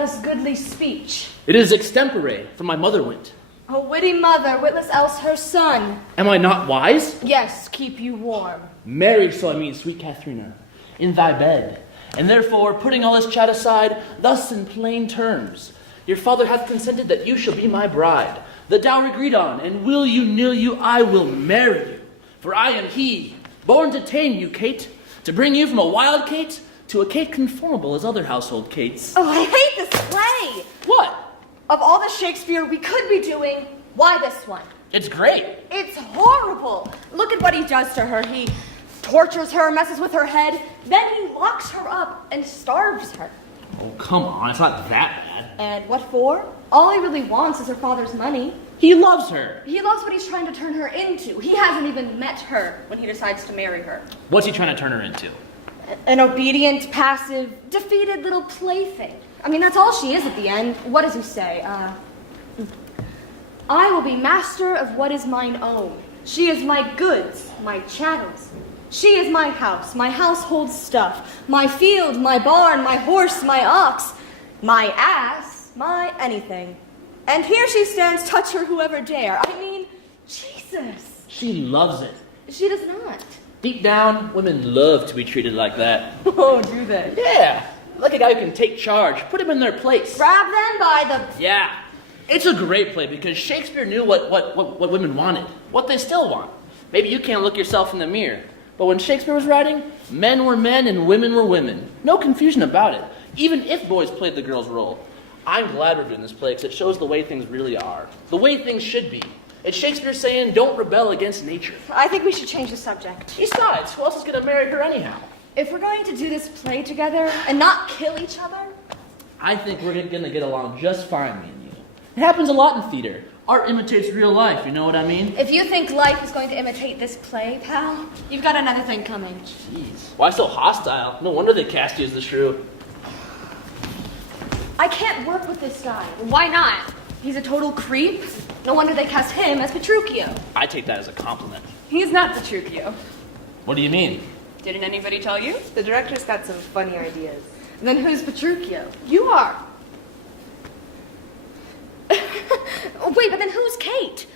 this goodly speech? It is extempore, for my mother went. A witty mother, witless else her son. Am I not wise? Yes, keep you warm. Married, so I mean, sweet Katharina, in thy bed. And therefore, putting all this chat aside, thus in plain terms, your father hath consented that you shall be my bride. The dowry agreed on, and will you, nill you, I will marry you. For I am he, born to tame you, Kate, to bring you from a wild Kate to a Kate conformable as other household Kates. Oh, I hate this play. What? Of all the Shakespeare we could be doing, why this one? It's great. It's horrible. Look at what he does to her. He tortures her, messes with her head, then he locks her up and starves her. Oh, come on, it's not that bad. And what for? All he really wants is her father's money. He loves her. He loves what he's trying to turn her into. He hasn't even met her when he decides to marry her. What's he trying to turn her into? An obedient, passive, defeated little plaything. I mean, that's all she is at the end. What does he say? I will be master of what is mine own. She is my goods, my chattels. She is my house, my household stuff, my field, my barn, my horse, my ox, my ass, my anything. And here she stands, touch her whoever dare. I mean, Jesus. She loves it. She does not. Deep down, women love to be treated like that. Oh, do they? Yeah, like a guy who can take charge, put them in their place. Grab them by the... Yeah, it's a great play because Shakespeare knew what women wanted, what they still want. Maybe you can't look yourself in the mirror, but when Shakespeare was writing, men were men and women were women. No confusion about it, even if boys played the girl's role. I'm glad we're doing this play because it shows the way things really are, the way things should be. It's Shakespeare saying, don't rebel against nature. I think we should change the subject. Besides, who else is going to marry her anyhow? If we're going to do this play together and not kill each other... I think we're going to get along just fine, me and you. It happens a lot in theater. Art imitates real life, you know what I mean? If you think life is going to imitate this play, pal, you've got another thing coming. Jeez, why so hostile? No wonder they cast you as the Shrew. I can't work with this guy. Why not? He's a total creep. No wonder they cast him as Petruchio. I take that as a compliment. He's not Petruchio. What do you mean? Didn't anybody tell you? The director's got some funny ideas. Then who's Petruchio? You are. Wait, but then who's Kate?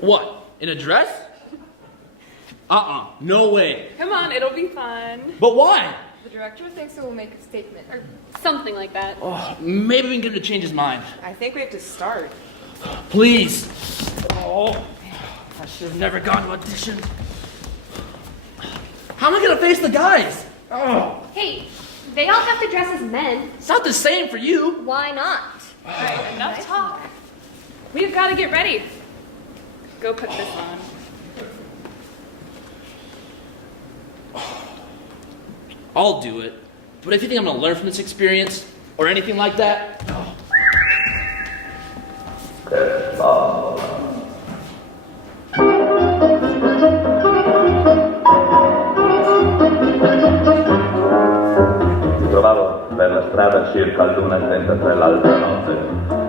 What? In a dress? No way. Come on, it'll be fun. But why? The director thinks it will make a statement, or something like that. Oh, maybe we can get him to change his mind. I think we have to start. Please. Oh, I should have never gone to audition. How am I going to face the guys? Oh, Hey, they all have to dress as men. it's not the same for you. Why not? Alright, enough talk. We've got to get ready. Go put this on. I'll do it. But if you think I'm going to learn from this experience, or anything like that, Mi trovavo per la strada circa all'1:33 l'altra notte,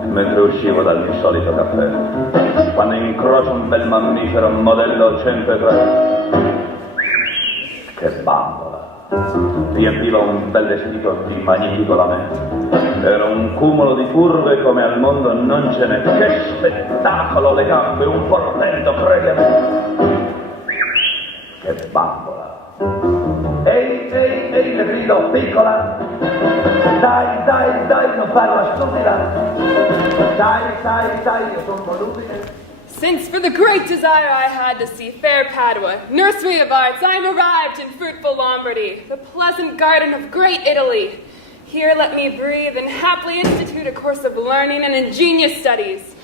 mentre uscivo dal mio solito caffè, quando incrocio un bel mammifero modello 103. Che bambola! Riempiva un bel vestito di magnifico lamento. Era un cumulo di curve come al mondo non ce n'è. Che spettacolo! Le gambe, un portento, credi. Che bambola! Ehi, le grido, piccola! Dai, non farla stupida! Dai, io sono volubile! Since for the great desire I had to see fair Padua, nursery of arts, I am arrived in fruitful Lombardy, the pleasant garden of great Italy. Here let me breathe and happily institute a course of learning and ingenious studies.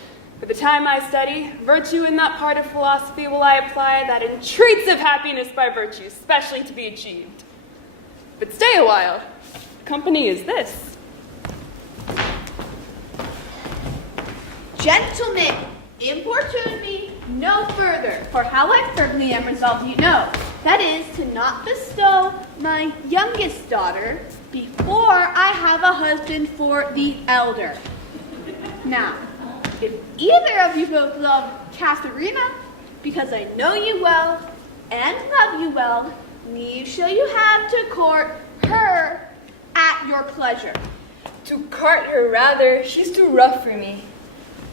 For the time I study, virtue in that part of philosophy will I apply that entreats of happiness by virtue, specially to be achieved. But stay a while. Company is this. Gentlemen, importune me no further, for how I firmly am resolved you know, that is, to not bestow my youngest daughter before I have a husband for the elder. Now, if either of you both love Katharina, because I know you well and love you well, You have to court her at your pleasure. To cart her, rather. She's too rough for me.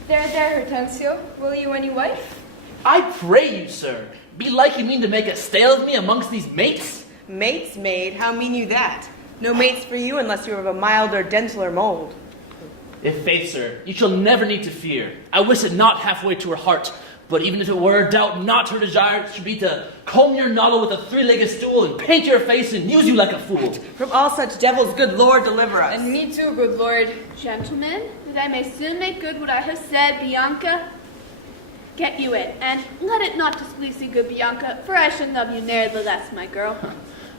There, Hortensio. Will you any wife? I pray you, sir, be like you mean to make a stale of me amongst these mates? Mates, maid, how mean you that? No mates for you unless you're of a milder, gentler mold. If faith, sir, you shall never need to fear. I wish it not halfway to her heart, but even if it were, doubt not her desire should be to comb your noddle with a three-legged stool and paint your face and use you like a fool. From all such devils, good Lord, deliver us. And me too, good Lord. Gentlemen, that I may soon make good what I have said, Bianca, get you in, and let it not displease you, good Bianca, for I shall love you nevertheless, my girl.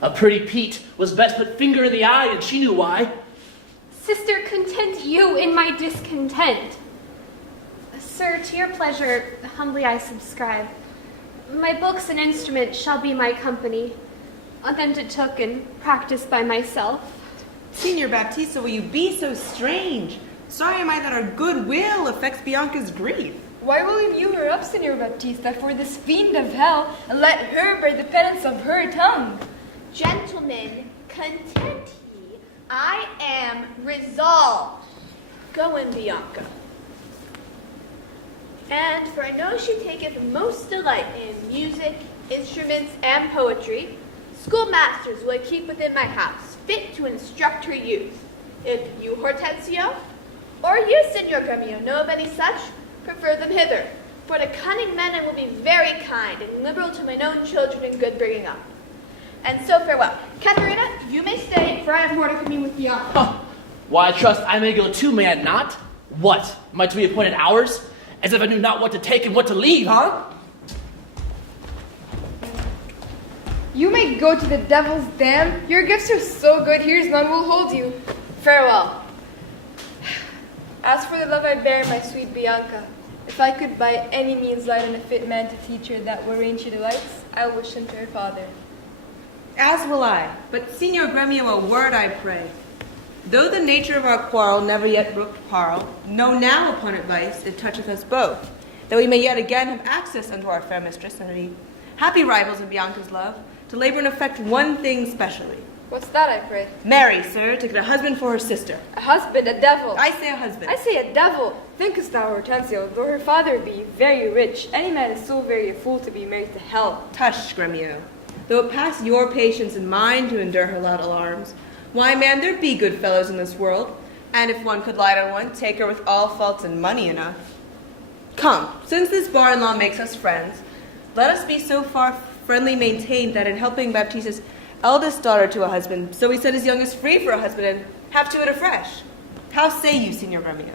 A pretty Pete was best put finger in the eye, and she knew why. Sister, content you in my discontent. Sir, to your pleasure, humbly I subscribe. My books and instruments shall be my company, authentic took and practiced by myself. Signor Baptista, will you be so strange? Sorry am I that our goodwill affects Bianca's grief. Why will you view her up, Senor Baptista, for this fiend of hell, and let her bear the penance of her tongue? Gentlemen, content ye, I am resolved. Go in, Bianca. And for I know she taketh most delight in music, instruments, and poetry, schoolmasters will I keep within my house, fit to instruct her youth. If you, Hortensio, or you, Signor Gremio, know of any such, prefer them hither, for the cunning men I will be very kind and liberal to mine own children in good bringing up. And so farewell. Katharina, you may stay, for I have more to commune with Bianca. Huh. Why, I trust I may go too, may I not? What? Am I to be appointed hours? As if I knew not what to take and what to leave, huh? You may go to the devil's dam. Your gifts are so good, here's none will hold you. Farewell. As for the love I bear my sweet Bianca, if I could by any means light on a fit man to teach her that wherein she delights, I will wish him to her father. As will I. But, Signor Gremio, a word I pray. Though the nature of our quarrel never yet brooked parle, know now upon advice it toucheth us both, that we may yet again have access unto our fair mistress, and be happy rivals in Bianca's love, to labor and effect one thing specially. What's that, I pray? Marry, sir, to get a husband for her sister. A husband, a devil. I say a husband. I say a devil. Thinkest thou, Hortensio, though her father be very rich, any man is so very a fool to be married to hell. Tush, Gremio. Though it pass your patience and mine to endure her loud alarms, why, man, there be good fellows in this world, and if one could light on one, take her with all faults and money enough. Come, since this bar-in-law makes us friends, let us be so far friendly maintained that in helping Baptista's eldest daughter to a husband, so we set his youngest free for a husband and have to it afresh. How say you, Signor Gremio?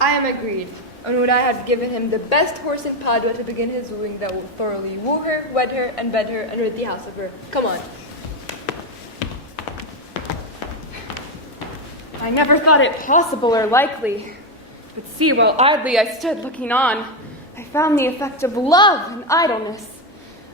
I am agreed, and would I have given him the best horse in Padua to begin his wooing that will thoroughly woo her, wed her, and bed her, and rid the house of her. Come on. I never thought it possible or likely. But see, while idly I stood looking on, I found the effect of love and idleness.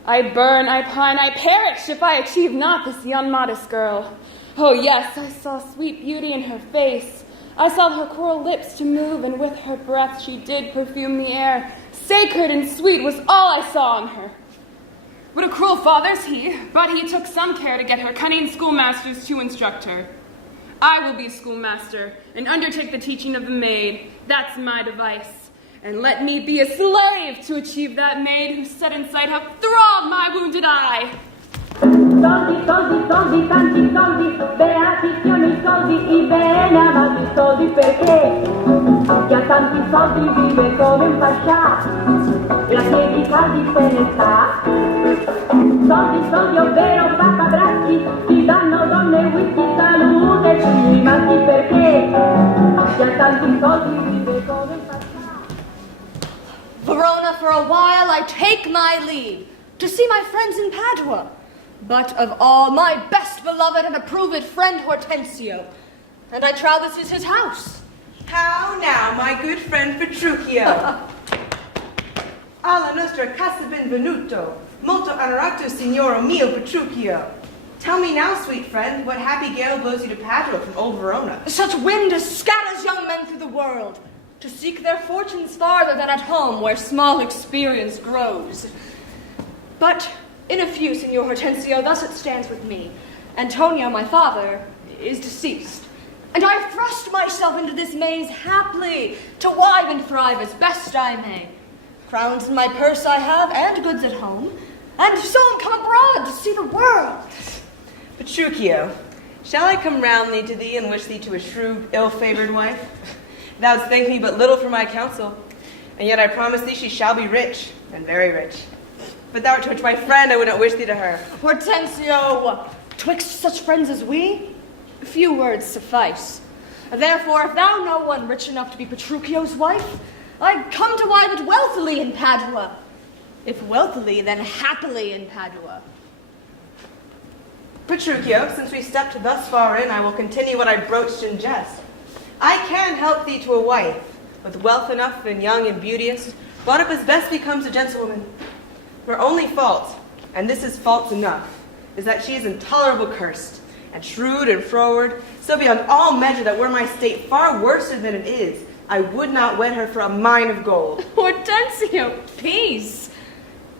I burn, I pine, I perish if I achieve not this young modest girl. Oh yes, I saw sweet beauty in her face. I saw her coral lips to move, and with her breath she did perfume the air. Sacred and sweet was all I saw in her. What a cruel father's he, but he took some care to get her cunning schoolmasters to instruct her. I will be schoolmaster, and undertake the teaching of the maid. That's my device. And let me be a slave to achieve that maid whose sudden sight hath throbbed my wounded eye. Soldi, soldi, soldi, tanti soldi, beatizioni soldi, I bene amati soldi perché chi ha tanti soldi vive come un pascià e a piedi caldi se ne sta. Soldi, soldi, ovvero papabracci, ti danno donne, whisky, salute, climati perché chi ha tanti soldi vive come un pascià. Verona, for a while I take my leave, to see my friends in Padua. But of all, my best beloved and approved friend Hortensio, and I trow this is his house. How now, my good friend Petruchio? Alla nostra casa benvenuto, molto onorato signoro mio Petruchio. Tell me now, sweet friend, what happy gale blows you to Padua from old Verona? Such wind as scatters young men through the world, to seek their fortunes farther than at home where small experience grows. But in a few, Signor Hortensio, thus it stands with me. Antonio, my father, is deceased. And I thrust myself into this maze haply, to wive and thrive as best I may. Crowns in my purse I have, and goods at home, and so am come abroad to see the world. Petruchio, shall I come roundly to thee and wish thee to a shrewd, ill-favored wife? Thou'dst thank me but little for my counsel, and yet I promise thee she shall be rich, and very rich. But thou art to my friend, I would not wish thee to her. Hortensio, twixt such friends as we, few words suffice. Therefore, if thou know one rich enough to be Petruchio's wife, I'd come to wive it wealthily in Padua. If wealthily, then happily in Padua. Petruchio, since we stepped thus far in, I will continue what I broached in jest. I can help thee to a wife, with wealth enough and young and beauteous, brought up as best becomes a gentlewoman. Her only fault, and this is fault enough, is that she is intolerable cursed, and shrewd and froward, so beyond all measure that were my state far worse than it is, I would not wed her for a mine of gold. Hortensio, peace.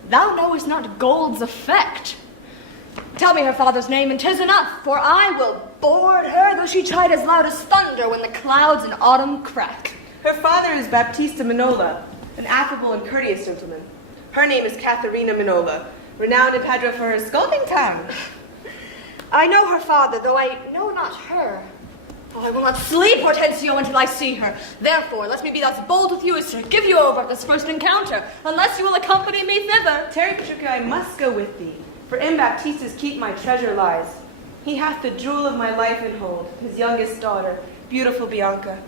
Thou knowest not gold's effect. Tell me her father's name, and 'tis enough, for I will board her, though she chide as loud as thunder when the clouds in autumn crack. Her father is Baptista Minola, an affable and courteous gentleman. Her name is Katharina Minola, renowned in Padua for her scolding tongue. I know her father, though I know not her. Oh, I will not sleep, Hortensio, until I see her. Therefore, let me be thus bold with you as to give you over at this first encounter, unless you will accompany me thither. Tarry, Petruchio, I must go with thee, for in Baptista's keep my treasure lies. He hath the jewel of my life in hold, his youngest daughter, beautiful Bianca.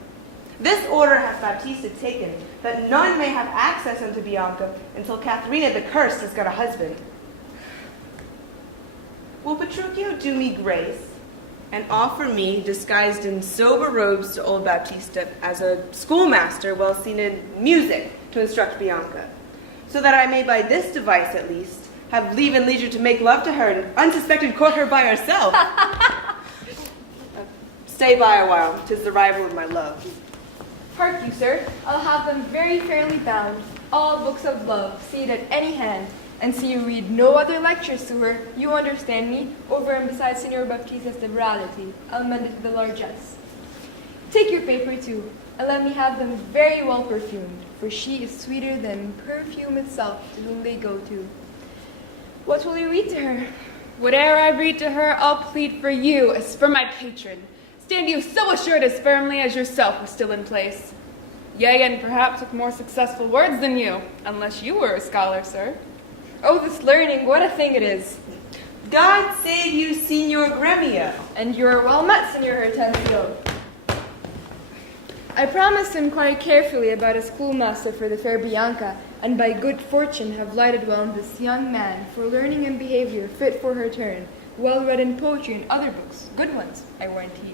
This order hath Baptista taken, that none may have access unto Bianca until Katharina the Cursed has got a husband. Will Petruchio do me grace and offer me, disguised in sober robes to old Baptista, as a schoolmaster well seen in music to instruct Bianca, so that I may by this device at least have leave and leisure to make love to her and unsuspected court her by herself? Stay by a while, 'tis the rival of my love. Hark you, sir, I'll have them very fairly bound, all books of love, see it at any hand, and see you read no other lectures to her, you understand me, over and beside Signor Baptista's liberality, I'll mend it to the largesse. Take your paper too, and let me have them very well perfumed, for she is sweeter than perfume itself to whom they go to. What will you read to her? Whate'er I read to her, I'll plead for you as for my patron. Stand you so assured as firmly as yourself was still in place. Yea, and perhaps with more successful words than you, unless you were a scholar, sir. Oh, this learning, what a thing it is. God save you, Signor Gremio. And you are well met, Signor Hortensio. I promised him quite carefully about a schoolmaster for the fair Bianca, and by good fortune have lighted well on this young man for learning and behavior fit for her turn, well read in poetry and other books, good ones, I warrant ye.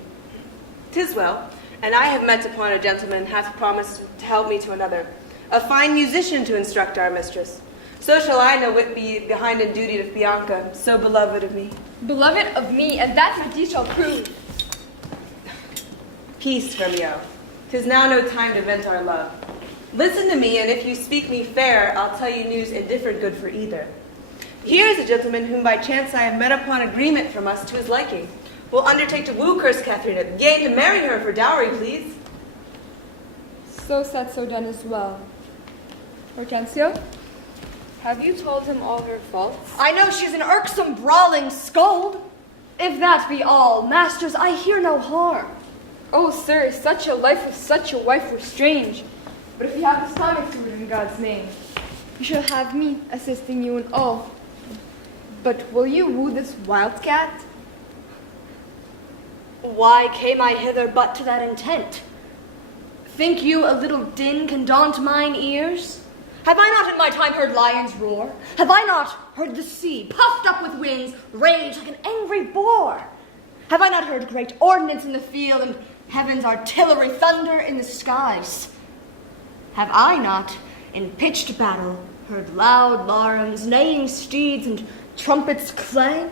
'Tis well, and I have met upon a gentleman hath promised to help me to another, a fine musician to instruct our mistress. So shall I no whit be behind in duty to Bianca, so beloved of me. Beloved of me, and that my deed shall prove. Peace, Gremio. 'Tis now no time to vent our love. Listen to me, and if you speak me fair, I'll tell you news indifferent good for either. Here is a gentleman whom by chance I have met upon agreement from us to his liking. Will undertake to woo curse Katharina, yea, to marry her for dowry, please. So said, so done as well. Hortensio, have you told him all her faults? I know she's an irksome, brawling scold. If that be all, masters, I hear no harm. Oh, sir, such a life with such a wife were strange. But if you have the stomach to it in God's name, you shall have me assisting you in all. But will you woo this wildcat? Why came I hither but to that intent? Think you a little din can daunt mine ears? Have I not in my time heard lions roar? Have I not heard the sea, puffed up with winds, rage like an angry boar? Have I not heard great ordnance in the field and heaven's artillery thunder in the skies? Have I not, in pitched battle, heard loud larums, neighing steeds, and trumpets clang?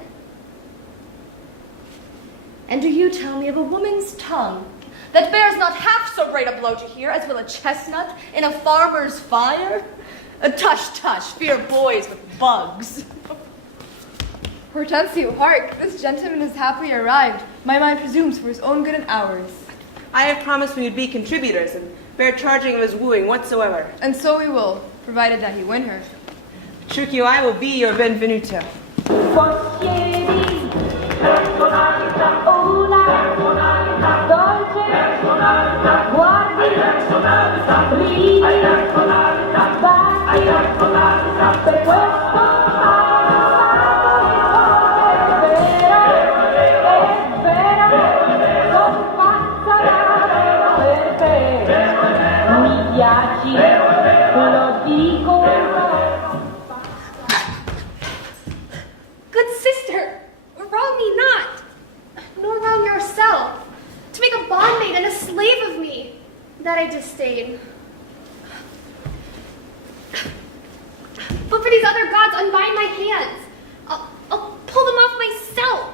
And do you tell me of a woman's tongue that bears not half so great a blow to hear as will a chestnut in a farmer's fire? Tush, tush, fear boys with bugs. Hortensio, hark! This gentleman has happily arrived. My mind presumes for his own good and ours. I have promised we would be contributors and bear charging of his wooing whatsoever. And so we will, provided that he win her. Petruchio, I will be your Benvenuto. Possiedi personalità, una dolce guardi, ridi, basti, per questo è vero, sono pazza per te, mi piaci, lo dico. Good sister, wrong me not, nor wrong yourself, to make a bondmaid and a slave of me, that I disdain. But for these other gods, unbind my hands. I'll pull them off myself.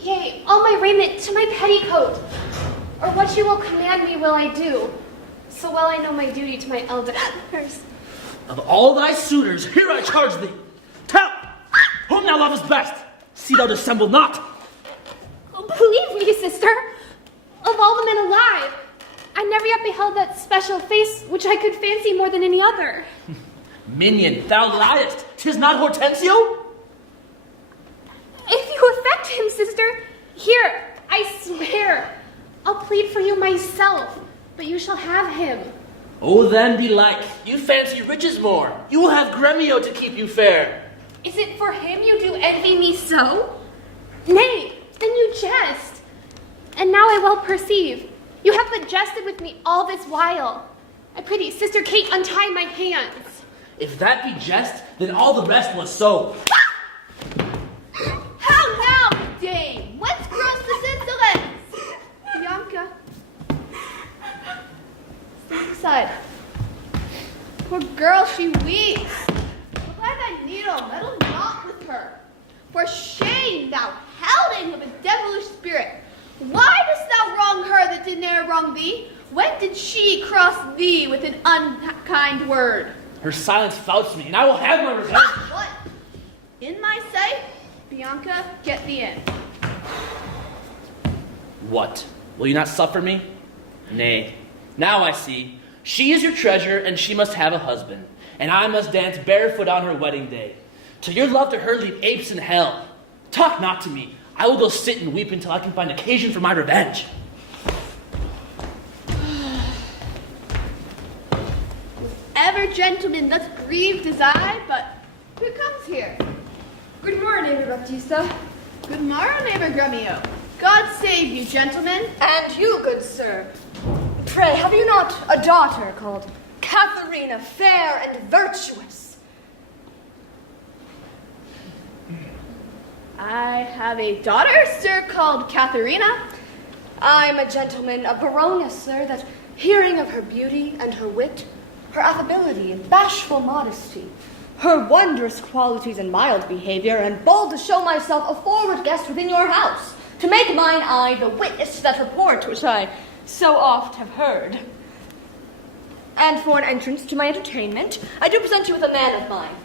Yea, all my raiment to my petticoat. Or what you will command me will I do. So well I know my duty to my elders. Of all thy suitors, here I charge thee. Tell, whom thou lovest best. See thou dissemble not. Believe me, sister, of all the men alive, I never yet beheld that special face which I could fancy more than any other. Minion, thou liest. 'Tis not Hortensio? If you affect him, sister, here, I swear, I'll plead for you myself, but you shall have him. Oh, then belike, you fancy riches more. You will have Gremio to keep you fair. Is it for him you do envy me so? Nay, then you jest. And now I well perceive, you have but jested with me all this while. I prithee, Sister Kate, untie my hands. If that be jest, then all the rest was so. How now, dame? Whence grows this insolence? Bianca. Step aside. Poor girl, she weeps. Apply thy needle, meddle not with her. For shame, thou howling of a devilish spirit. Why dost thou wrong her that did ne'er wrong thee? When did she cross thee with an unkind word? Her silence fouts me, and I will have my revenge. What? In my sight? Bianca, get thee in. What? Will you not suffer me? Nay. Now I see. She is your treasure, and she must have a husband. And I must dance barefoot on her wedding day. To your love to her leave apes in hell. Talk not to me. I will go sit and weep until I can find occasion for my revenge. Ever gentleman thus grieved as I, but who comes here? Good morning, neighbor Baptista. Good morrow, neighbor Gremio. God save you, gentlemen. And you, good sir. Pray, have you not a daughter called Katharina, fair and virtuous? I have a daughter, sir, called Katharina. I'm a gentleman of Verona, sir, that hearing of her beauty and her wit, her affability and bashful modesty, her wondrous qualities and mild behavior, and bold to show myself a forward guest within your house, to make mine eye the witness to that report which I so oft have heard. And for an entrance to my entertainment, I do present you with a man of mine,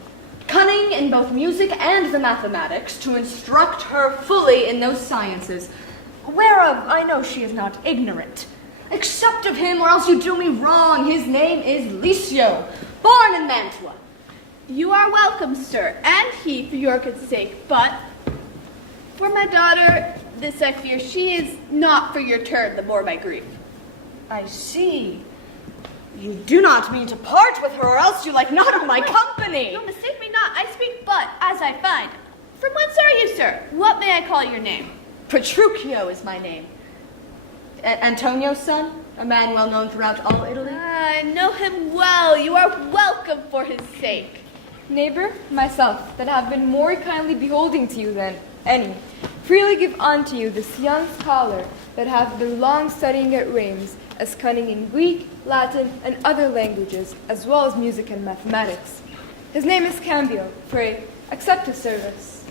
cunning in both music and the mathematics, to instruct her fully in those sciences, whereof I know she is not ignorant. Accept of him, or else you do me wrong. His name is Licio, born in Mantua. You are welcome, sir, and he for your good sake, but for my daughter, this I fear she is not for your turn, the more my grief. I see. You do not mean to part with her, or else you like not of my company. No, mistake me not, I speak but as I find. From whence are you, sir? What may I call your name? Petruchio is my name. Antonio's son, a man well known throughout all Italy. I know him well. You are welcome for his sake. Neighbor, myself, that have been more kindly beholding to you than any, freely give unto you this young scholar that hath been long studying at Reims, as cunning in Greek, Latin, and other languages, as well as music and mathematics. His name is Cambio. Pray, accept his service.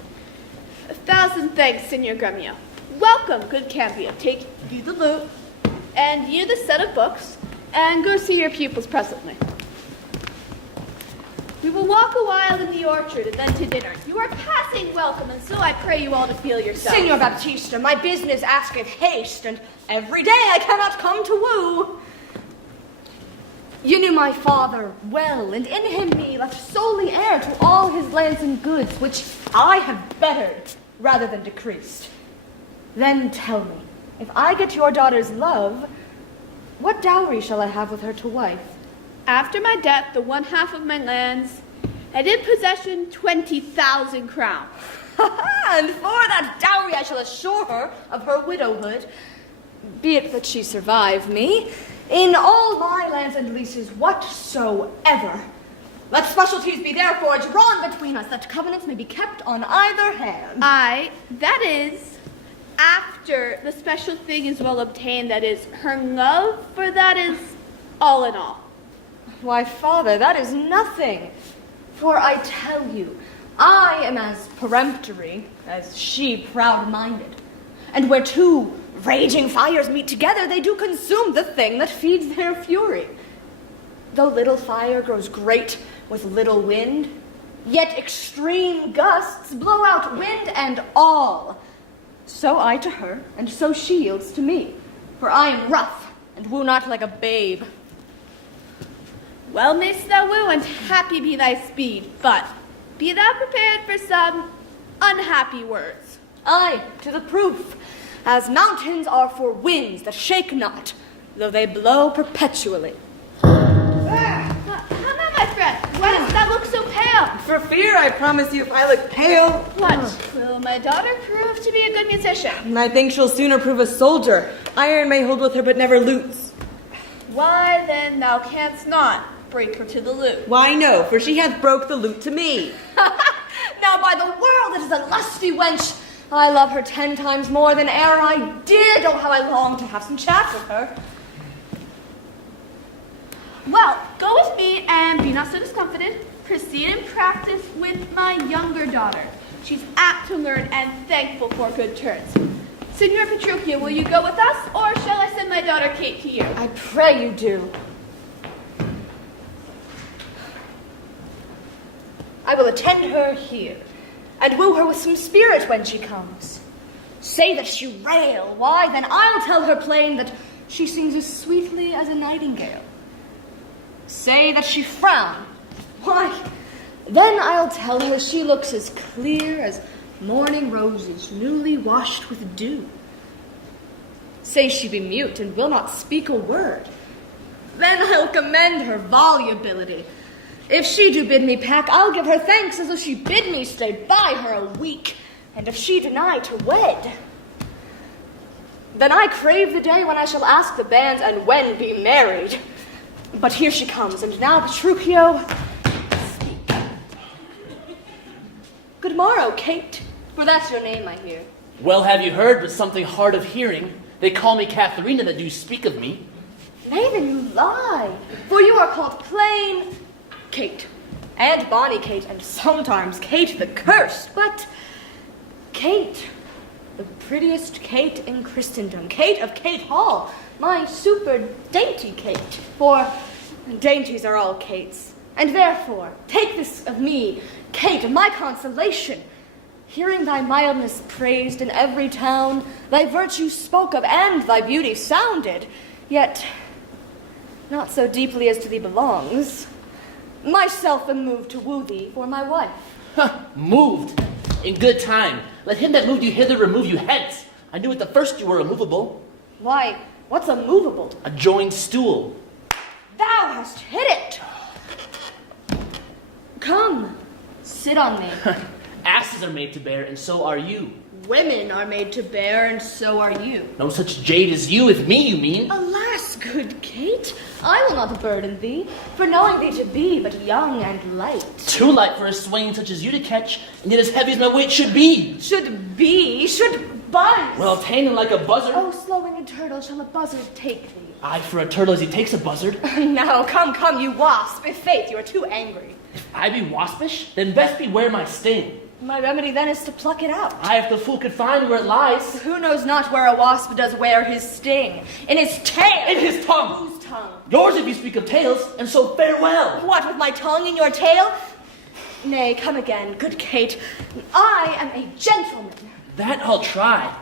1,000 thanks, Signor Gremio. Welcome, good Cambio. Take you the lute, and you the set of books, and go see your pupils presently. We'll walk a while in the orchard and then to dinner. You are passing welcome, and so I pray you all to feel yourself. Signor Baptista, my business asketh haste, and every day I cannot come to woo. You knew my father well, and in him me left solely heir to all his lands and goods, which I have bettered rather than decreased. Then tell me, if I get your daughter's love, what dowry shall I have with her to wife? After my death, the 1/2 of my lands, and in possession 20,000 crowns. And for that dowry I shall assure her of her widowhood, be it that she survive me, in all my lands and leases whatsoever. Let specialties be therefore drawn between us, that covenants may be kept on either hand. That is, after the special thing is well obtained, that is her love, for that is all in all. Why, father, that is nothing. For I tell you, I am as peremptory as she proud-minded. And where two raging fires meet together, they do consume the thing that feeds their fury. Though little fire grows great with little wind, yet extreme gusts blow out wind and all. So I to her, and so she yields to me. For I am rough, and woo not like a babe. Well mayst thou woo, and happy be thy speed, but be thou prepared for some unhappy words. Aye, to the proof, as mountains are for winds that shake not, though they blow perpetually. How now, my friend? Why dost thou look so pale? For fear, I promise you, if I look pale. What? Will my daughter prove to be a good musician? I think she'll sooner prove a soldier. Iron may hold with her, but never lutes. Why then thou canst not break her to the lute? Why no, for she hath broke the lute to me. Now by the world, it is a lusty wench. I love her 10 times more than e'er I did. Oh, how I long to have some chat with her. Well, go with me and be not so discomfited. Proceed in practice with my younger daughter. She's apt to learn and thankful for good turns. Signor Petruchio, will you go with us, or shall I send my daughter Kate to you? I pray you do. I will attend her here, and woo her with some spirit when she comes. Say that she rail, why, then I'll tell her plain that she sings as sweetly as a nightingale. Say that she frown, why, then I'll tell her she looks as clear as morning roses newly washed with dew. Say she be mute and will not speak a word, then I'll commend her volubility. If she do bid me pack, I'll give her thanks as though she bid me stay by her a week. And if she deny to wed, then I crave the day when I shall ask the bands and when be married. But here she comes, and now, Petruchio, speak. Good morrow, Kate, for that's your name, I hear. Well, have you heard, but something hard of hearing? They call me Katharina that do speak of me. Nay, then you lie, for you are called plain Kate, and bonny Kate, and sometimes Kate the Cursed, but Kate, the prettiest Kate in Christendom, Kate of Kate Hall, my super dainty Kate, for dainties are all Kates, and therefore take this of me, Kate, my consolation, hearing thy mildness praised in every town, thy virtue spoke of, and thy beauty sounded, yet not so deeply as to thee belongs. Myself am moved to woo thee for my wife. Moved? In good time. Let him that moved you hither remove you hence. I knew at the first you were immovable. Why, what's a movable? A joined stool. Thou hast hit it. Come, sit on me. Asses are made to bear, and so are you. Women are made to bear, and so are you. No such jade as you, if me you mean. Alas, good Kate, I will not burden thee, for knowing thee to be but young and light. Too light for a swain such as you to catch, and yet as heavy as my weight should be. Should buzz. Well, taining like a buzzard. Oh, slow-winged turtle, shall a buzzard take thee? Aye, for a turtle as he takes a buzzard. Now, come, you wasp. If faith, you are too angry. If I be waspish, then best beware my sting. My remedy then is to pluck it out. Aye, if the fool could find where it lies. Who knows not where a wasp does wear his sting? In his tail. In his tongue. Whose tongue? Yours if you speak of tails, and so farewell. What, with my tongue in your tail? Nay, come again, good Kate. I am a gentleman. That I'll try.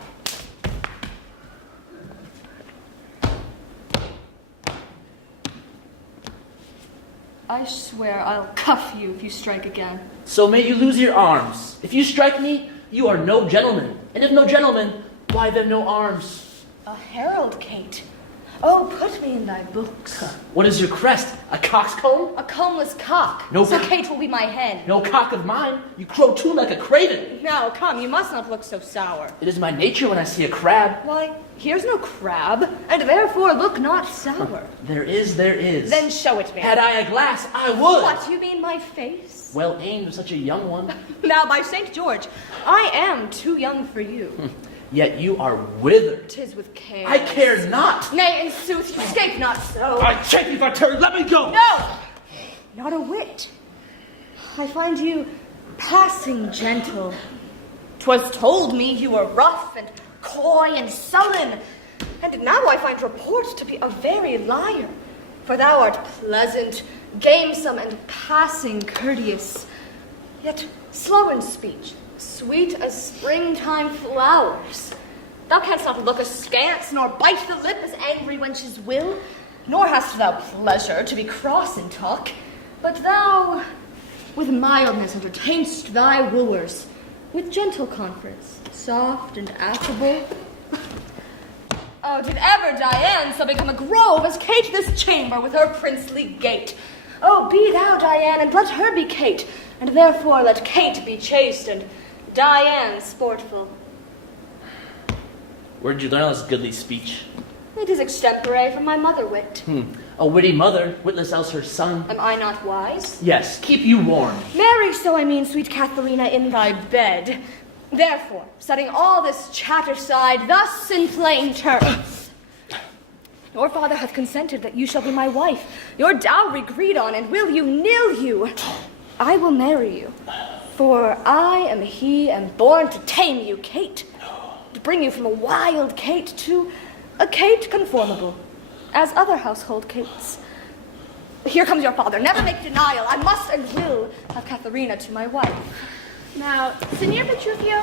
I swear I'll cuff you if you strike again. So may you lose your arms. If you strike me, you are no gentleman. And if no gentleman, why then no arms? A herald, Kate. Oh, put me in thy books. What is your crest? A cock's comb? A combless cock. No so cock. Kate will be my hen. No cock of mine. You crow too like a craven. Now, come, you must not look so sour. It is my nature when I see a crab. Why, here's no crab, and therefore look not sour. There is. Then show it me. Had I a glass, I would. What, you mean my face? Well aimed with such a young one. Now, by St. George, I am too young for you. Yet you are withered. 'Tis with care. I care not. Nay, in sooth, you scape not so. I check you if I tarry. Let me go. No! Not a whit. I find you passing gentle. 'Twas told me you were rough and coy and sullen, and now I find report to be a very liar. For thou art pleasant, gamesome, and passing courteous, yet slow in speech, sweet as springtime flowers. Thou canst not look askance, nor bite the lip as angry wenches will, nor hast thou pleasure to be cross in talk, but thou with mildness entertainst thy wooers, with gentle conference, soft and affable. Oh, did ever Diane so become a grove as Kate this chamber with her princely gait? Oh, be thou Diane, and let her be Kate, and therefore let Kate be chaste, and Diane sportful. Where'd you learn all this goodly speech? It is extempore from my mother wit. A witty mother, witless else her son. Am I not wise? Yes, keep you warned. Marry, so I mean, sweet Katharina, in thy bed. Therefore, setting all this chatter side, thus in plain terms. Your father hath consented that you shall be my wife, your dowry agreed on, and will you, nill you, I will marry you. For I am he, and born to tame you, Kate, to bring you from a wild Kate to a Kate conformable, as other household Kates. Here comes your father. Never make denial. I must and will have Katharina to my wife. Now, Signor Petruchio,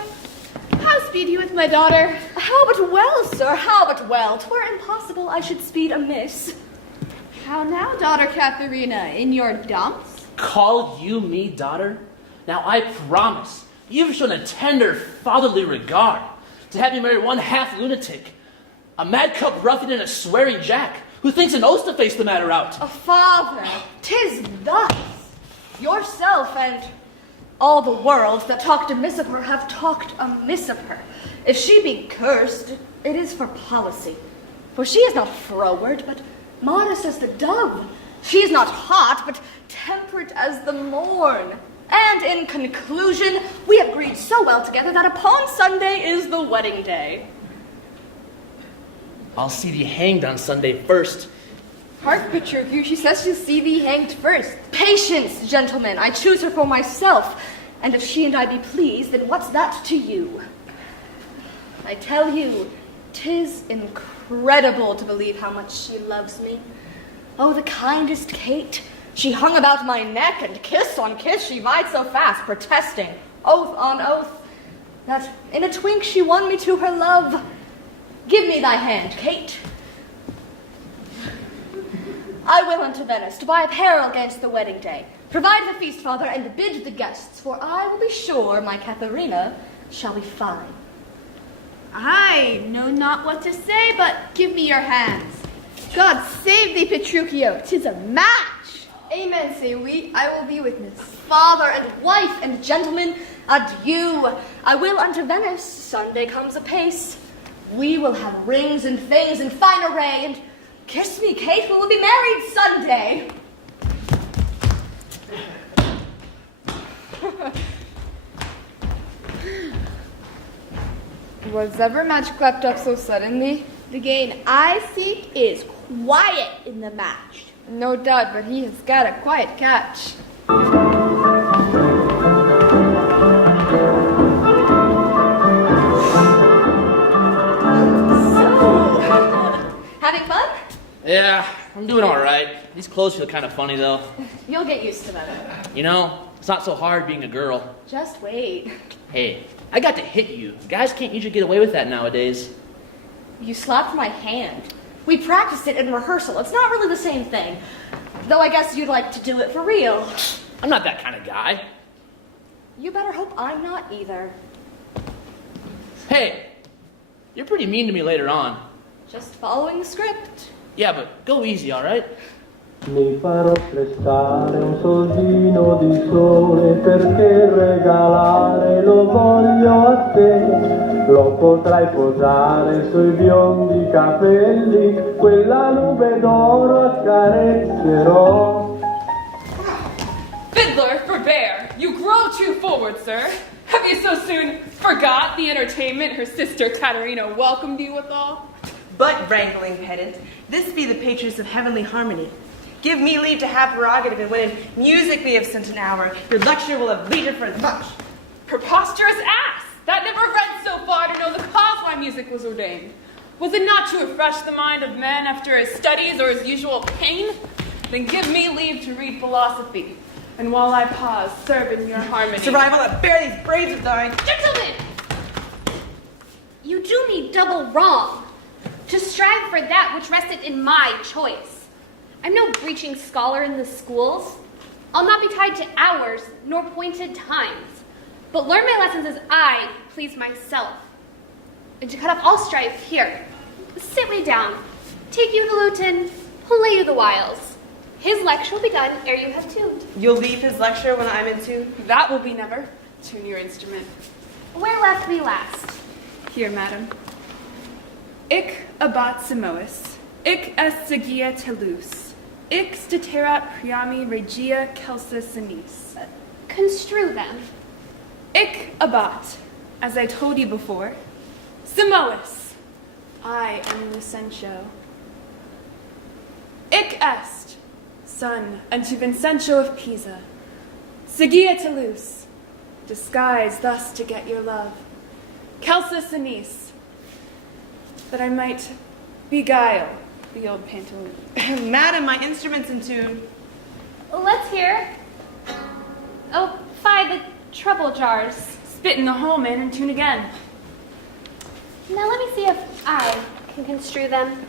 how speed you with my daughter? How but well, sir, how but well. 'Twere impossible I should speed amiss. How now, daughter Katharina, in your dumps? Call you me daughter? Now I promise, you've shown a tender fatherly regard to have me marry one half lunatic, a madcup ruffian and a swearing jack, who thinks an oath to face the matter out. A father, 'tis thus. Yourself and all the world that talked amiss of her have talked amiss of her. If she be cursed, it is for policy. For she is not froward, but modest as the dove. She is not hot, but temperate as the morn. And in conclusion, we have agreed so well together that upon Sunday is the wedding day. I'll see thee hanged on Sunday first. Hark, Petruchio, she says she'll see thee hanged first. Patience, gentlemen, I choose her for myself. And if she and I be pleased, then what's that to you? I tell you, 'tis incredible to believe how much she loves me. Oh, the kindest Kate. She hung about my neck, and kiss on kiss she vied so fast, protesting, oath on oath, that in a twink she won me to her love. Give me thy hand, Kate. I will unto Venice to buy apparel against the wedding day. Provide the feast, father, and bid the guests, for I will be sure my Katharina shall be fine. I know not what to say, but give me your hands. God save thee, Petruchio, 'tis a match. Amen, say we. I will be witness. Father and wife and gentlemen, adieu. I will unto Venice. Sunday comes apace. We will have rings and things in fine array, and kiss me, Kate, we will be married Sunday. Was ever match clapped up so suddenly? The gain I seek is quiet in the match. No doubt, but he has got a quiet catch. Having fun? Yeah, I'm doing all right. These clothes feel kind of funny, though. You'll get used to them. You know, It's not so hard being a girl. Just wait. Hey, I got to hit you. Guys can't usually get away with that nowadays. You slapped my hand. We practiced it in rehearsal. It's not really the same thing. Though I guess you'd like to do it for real. I'm not that kind of guy. You better hope I'm not either. Hey, you're pretty mean to me later on. Just following the script. Yeah, but go easy, all right? Mi farò prestare un soldino di sole perché regalare lo voglio a te. Lo potrai posare sui biondi capelli, quella nube d'oro accarezzerò. Fiddler, forbear! You grow too forward, sir. Have you so soon forgot the entertainment her sister Caterina welcomed you withal? But, wrangling pedant, this be the patrons of heavenly harmony. Give me leave to have prerogative, and when in music we have spent an hour, your lecture will have leisure for as much. Preposterous ass! That never read so far to know the cause why music was ordained. Was it not to refresh the mind of man after his studies or his usual pain? Then give me leave to read philosophy, and while I pause, serve in your harmony. Survival that bear these braids of thine. Gentlemen! You do me double wrong. To strive for that which resteth in my choice. I'm no breaching scholar in the schools. I'll not be tied to hours, nor pointed times, but learn my lessons as I please myself. And to cut off all strife, here, sit me down, take you the lutin, play you the wiles. His lecture will be done ere you have tuned. You'll leave his lecture when I'm in tune? That will be never. Tune your instrument. Where left we last? Here, madam. Ic abat Simois, ic est segia telus. Ic steterat priami regia celsa sinis. Construe them. Ic abat, as I told you before. Simois, I am Lucentio. Ic est, son unto Vincentio of Pisa. Segia telus, disguised thus to get your love. Celsa sinis, that I might beguile the old pantaloon. Madam, my instrument's in tune. Let's hear. Oh, fie the trouble jars. Spit in the hole, man, and tune again. Now let me see if I can construe them.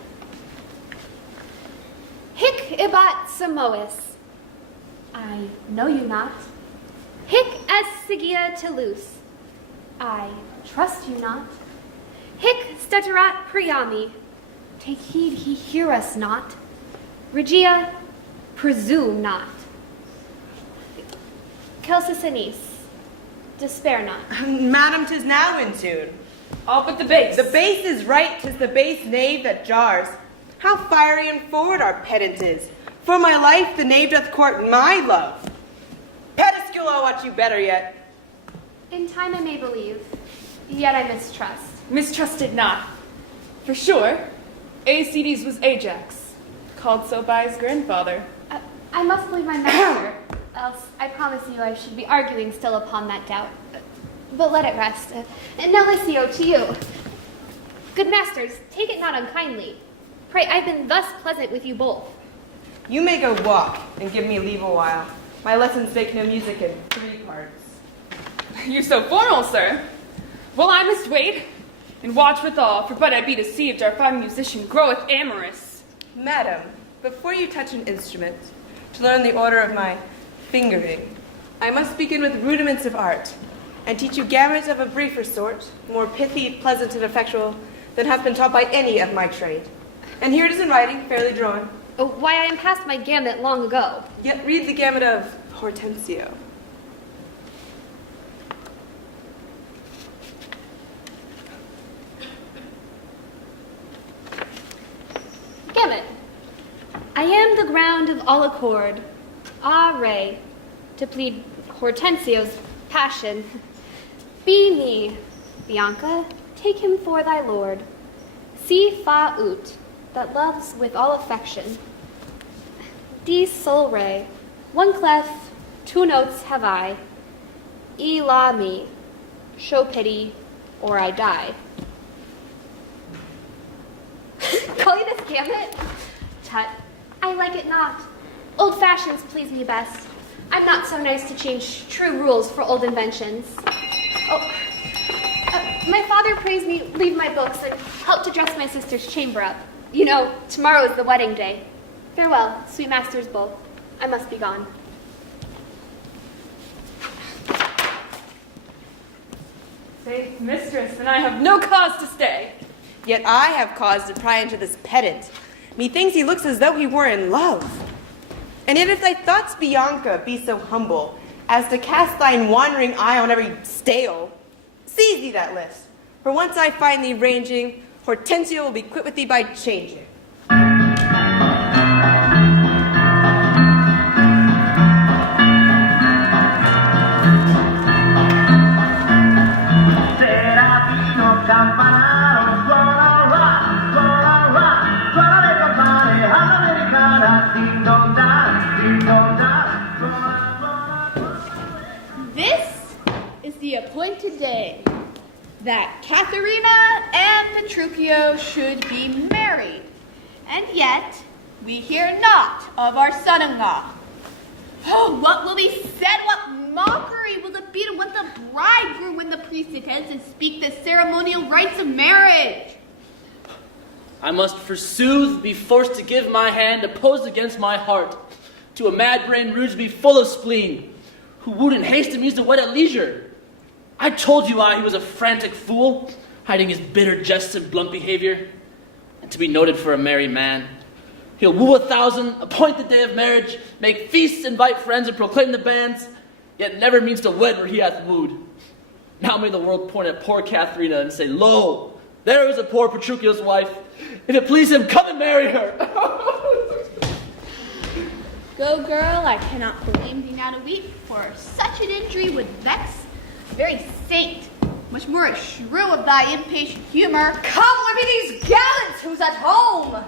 Hic ibat Samois. I know you not. Hic est sigia telus. I trust you not. Hic steterat priami. Take heed he hear us not. Regia, presume not. Celsa sinis. Despair not. Madam, 'tis now in tune. All but the bass. The bass is right, 'tis the bass knave that jars. How fiery and forward our pedant is. For my life the knave doth court my love. Pedescule, I'll watch you better yet. In time I may believe, yet I mistrust. Mistrusted not. For sure, Aeacides was Ajax, called so by his grandfather. I must believe my master, else I promise you I should be arguing still upon that doubt. But let it rest. And now, Lycio, to you. Good masters, take it not unkindly. Pray, I've been thus pleasant with you both. You may go walk and give me leave a while. My lessons make no music in 3 parts. You're so formal, sir. Well, I must wait, and watch withal, for but I be deceived our fine musician groweth amorous. Madam, before you touch an instrument, to learn the order of my fingering, I must begin with rudiments of art, and teach you gammets of a briefer sort, more pithy, pleasant, and effectual than hath been taught by any of my trade. And here it is in writing, fairly drawn. Oh, why, I am past my gamut long ago. Yet read the gamut of Hortensio. Gamut. I am the ground of all accord. Ah, Ray, to plead Hortensio's passion. Be me, Bianca, take him for thy lord. Si fa ut, that loves with all affection. Di sol re, 1 clef, 2 notes have I. E la me, show pity, or I die. Call you this gamut? Tut, I like it not. Old fashions please me best. I'm not so nice to change true rules for old inventions. Oh, my father prays me leave my books and help to dress my sister's chamber up. You know, tomorrow is the wedding day. Farewell, sweet masters both. I must be gone. Faith, mistress, and I have no cause to stay. Yet I have cause to pry into this pedant. Methinks he looks as though he were in love. And yet if thy thoughts, Bianca, be so humble as to cast thine wandering eye on every stale, seize thee that list. For once I find thee ranging, Hortensio will be quit with thee by changing. This is the appointed day that Katharina and Petruchio should be married. And yet, we hear not of our son-in-law. Oh, what will be said? What mockery will it be to want the bridegroom when the priest attends and speak the ceremonial rites of marriage? I must forsooth be forced to give my hand opposed against my heart to a mad-brained rood to be full of spleen, who would in haste amuse the wed at leisure. I told you he was a frantic fool, hiding his bitter jests and blunt behavior, and to be noted for a merry man. He'll woo 1,000, appoint the day of marriage, make feasts, invite friends, and proclaim the banns, yet never means to wed where he hath wooed. Now may the world point at poor Katharina and say, Lo, there is a poor Petruchio's wife. If it please him, come and marry her. Go, girl, I cannot blame thee now to weep, for such an injury would vex the very saint. Much more a shrew of thy impatient humor. Come, let me these gallants who's at home.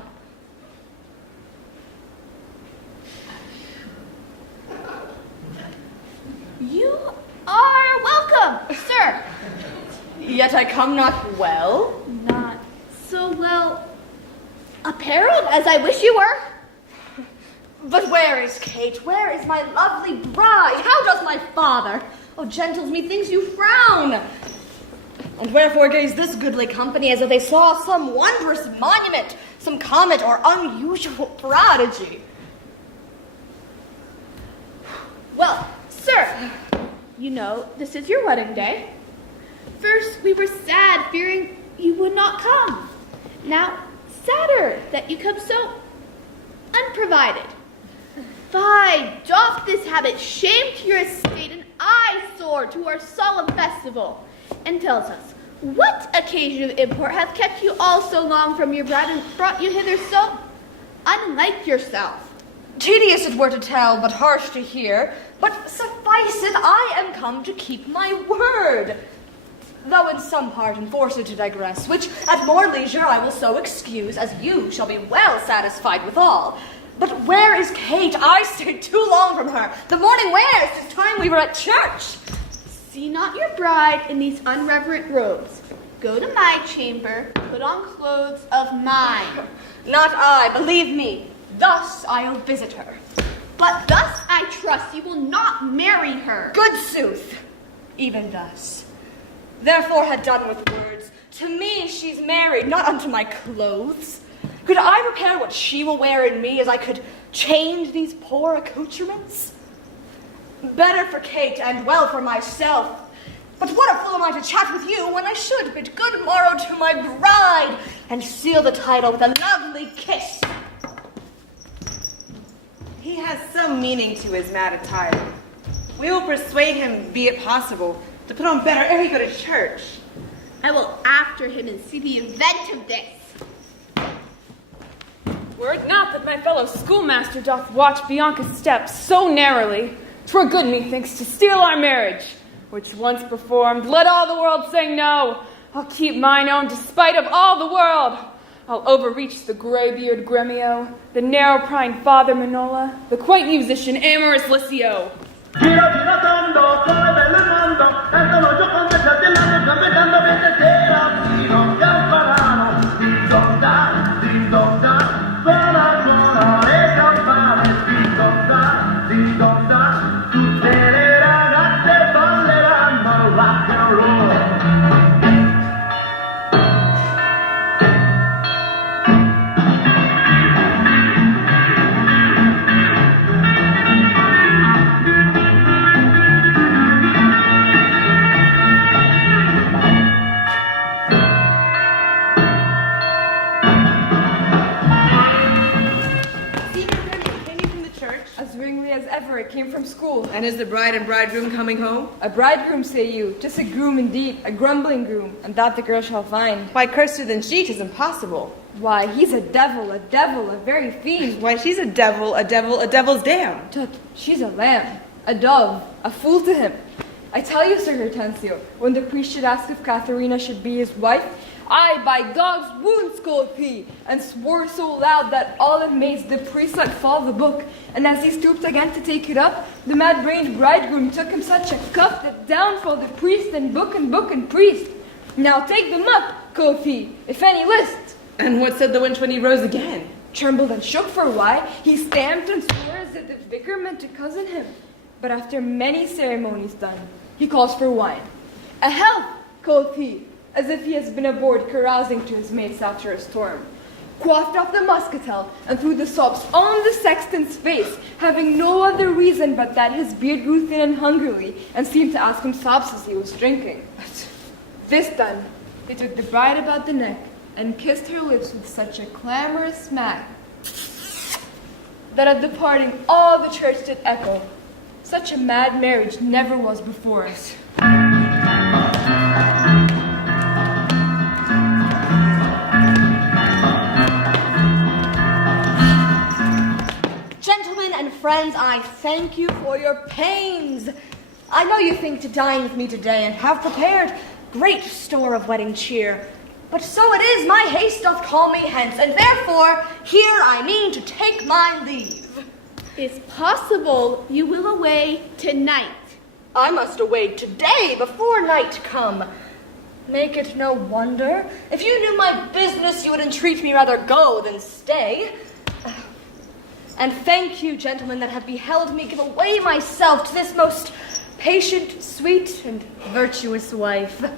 You are welcome, sir. Yet I come not well. Not so well apparelled as I wish you were. But where is Kate? Where is my lovely bride? How does my father? Oh, gentles, methinks you frown. And wherefore gaze this goodly company as if they saw some wondrous monument, some comet or unusual prodigy? Well, sir, you know this is your wedding day. First, we were sad, fearing you would not come. Now, sadder that you come so unprovided. Fie, doff this habit shame to your estate and eyesore to our solemn festival, and tells us what occasion of import hath kept you all so long from your bride and brought you hither so unlike yourself. Tedious it were to tell, but harsh to hear. But suffice it, I am come to keep my word. Though in some part enforced to digress, which at more leisure I will so excuse, as you shall be well satisfied withal. But where is Kate? I stayed too long from her. The morning wears, 'tis time we were at church. See not your bride in these unreverent robes. Go to my chamber, put on clothes of mine. Not I, believe me. Thus I'll visit her. But thus I trust you will not marry her. Good sooth, even thus. Therefore had done with words. To me she's married, not unto my clothes. Could I prepare what she will wear in me as I could change these poor accoutrements? Better for Kate and well for myself. But what a fool am I to chat with you when I should bid good morrow to my bride and seal the title with a lovely kiss. He has some meaning to his mad attire. We will persuade him, be it possible, to put on better ere he go to church. I will after him and see the event of this. Were it not that my fellow schoolmaster doth watch Bianca's steps so narrowly, 'twere good, methinks, to steal our marriage, which once performed, let all the world say no. I'll keep mine own despite of all the world. I'll overreach the graybeard Gremio, the narrow-prined Father Manola, the quaint musician amorous Licio. wiggly as ever it came from school. And is the bride and bridegroom coming home? A bridegroom, say you, just a groom indeed, a grumbling groom, and that the girl shall find. Why, curse her than she, 'tis impossible. Why, he's a devil, a very fiend. Why, she's a devil's dam. Tut, she's a lamb, a dove, a fool to him. I tell you, Sir Hortensio, when the priest should ask if Katharina should be his wife, I, by God's wounds, quoth he, and swore so loud that all amazed the priest let fall the book. And as he stooped again to take it up, the mad-brained bridegroom took him such a cuff that down fell the priest and book and priest. Now take them up, quoth he, if any list. And what said the wench when he rose again? Trembled and shook for a while, he stamped and swore as if the vicar meant to cozen him. But after many ceremonies done, he calls for wine. A health, quoth he, as if he has been aboard carousing to his mates after a storm. Quaffed off the muscatel, and threw the sops on the sexton's face, having no other reason but that his beard grew thin and hungrily, and seemed to ask him sops as he was drinking. This done, he took the bride about the neck, and kissed her lips with such a clamorous smack, that at the parting all the church did echo. Such a mad marriage never was before. Gentlemen and friends, I thank you for your pains. I know you think to dine with me today and have prepared great store of wedding cheer. But so it is, my haste doth call me hence, and therefore here I mean to take my leave. Is possible you will away tonight. I must away today before night come. Make it no wonder. If you knew my business, you would entreat me rather go than stay. And thank you, gentlemen, that have beheld me give away myself to this most patient, sweet, and virtuous wife.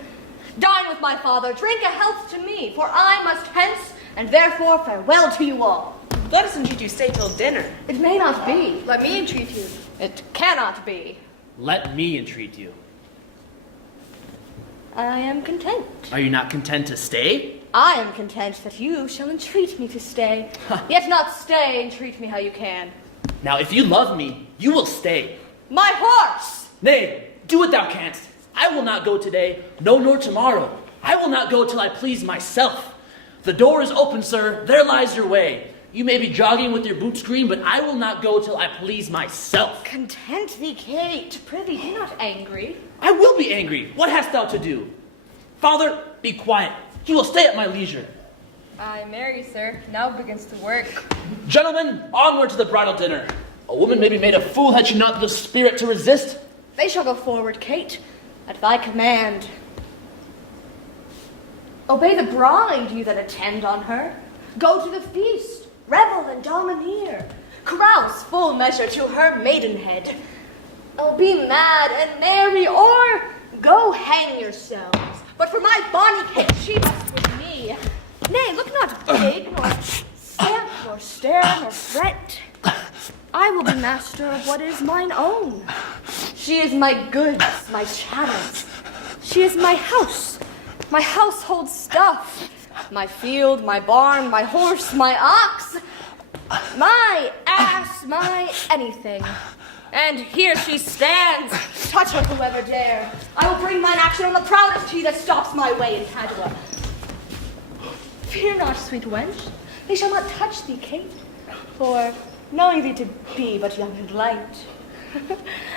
Dine with my father, drink a health to me, for I must hence, and therefore farewell to you all. Let us entreat you stay till dinner. It may not be. Let me entreat you. It cannot be. Let me entreat you. I am content. Are you not content to stay? I am content that you shall entreat me to stay. Yet not stay, entreat me how you can. Now, if you love me, you will stay. My horse! Nay, do what thou canst. I will not go today, no, nor tomorrow. I will not go till I please myself. The door is open, sir. There lies your way. You may be jogging with your boots green, but I will not go till I please myself. Content thee, Kate. Prithee, be not angry. I will be angry. What hast thou to do? Father, be quiet. You will stay at my leisure. Aye, marry, sir. Now begins to work. Gentlemen, onward to the bridal dinner. A woman may be made a fool had she not the spirit to resist. They shall go forward, Kate, at thy command. Obey the bride, you that attend on her. Go to the feast, revel and domineer. Carouse full measure to her maidenhead. Oh, be mad and merry, or go hang yourselves. But for my bonny Kate, she must with me. Nay, look not big, nor stamp, nor stare, nor fret. I will be master of what is mine own. She is my goods, my chattels. She is my house, my household stuff, my field, my barn, my horse, my ox, my ass, my anything. And here she stands. Touch her whoever dare. I will bring mine action on the proudest he that stops my way in Padua. Fear not, sweet wench. They shall not touch thee, Kate, for knowing thee to be but young and light,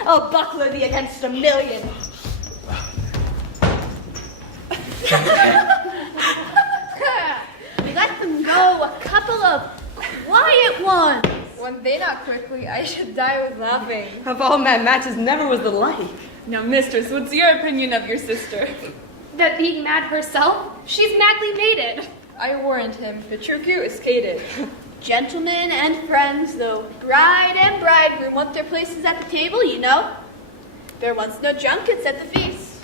I'll buckler thee against 1,000,000. Let them go, a couple of quiet ones. When they not quickly, I should die with laughing. Of all mad matches, never was the like. Now, mistress, what's your opinion of your sister? That being mad herself, she's madly mated. I warrant him, Petruchio is cated. Gentlemen and friends, though bride and bridegroom want their places at the table, you know. There once no junkets at the feast.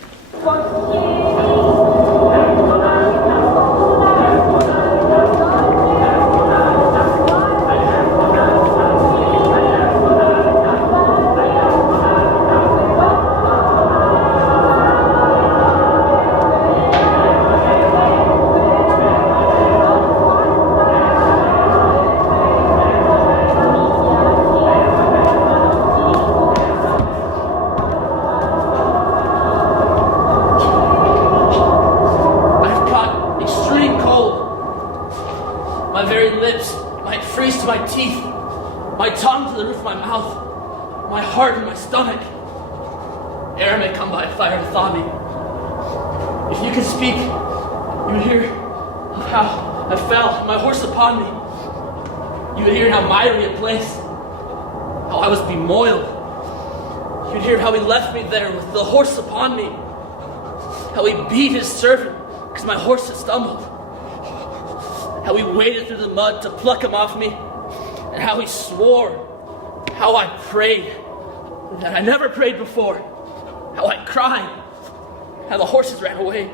My very lips might freeze to my teeth, my tongue to the roof of my mouth, my heart in my stomach. Air may come by fire to thaw me. If you could speak, you would hear of how I fell, my horse upon me. You would hear how miry a place, how I was bemoiled. You would hear how he left me there with the horse upon me, how he beat his servant because my horse had stumbled, how he waded through the mud to pluck him off me, and how he swore, how I prayed that I never prayed before, how I cried, how the horses ran away.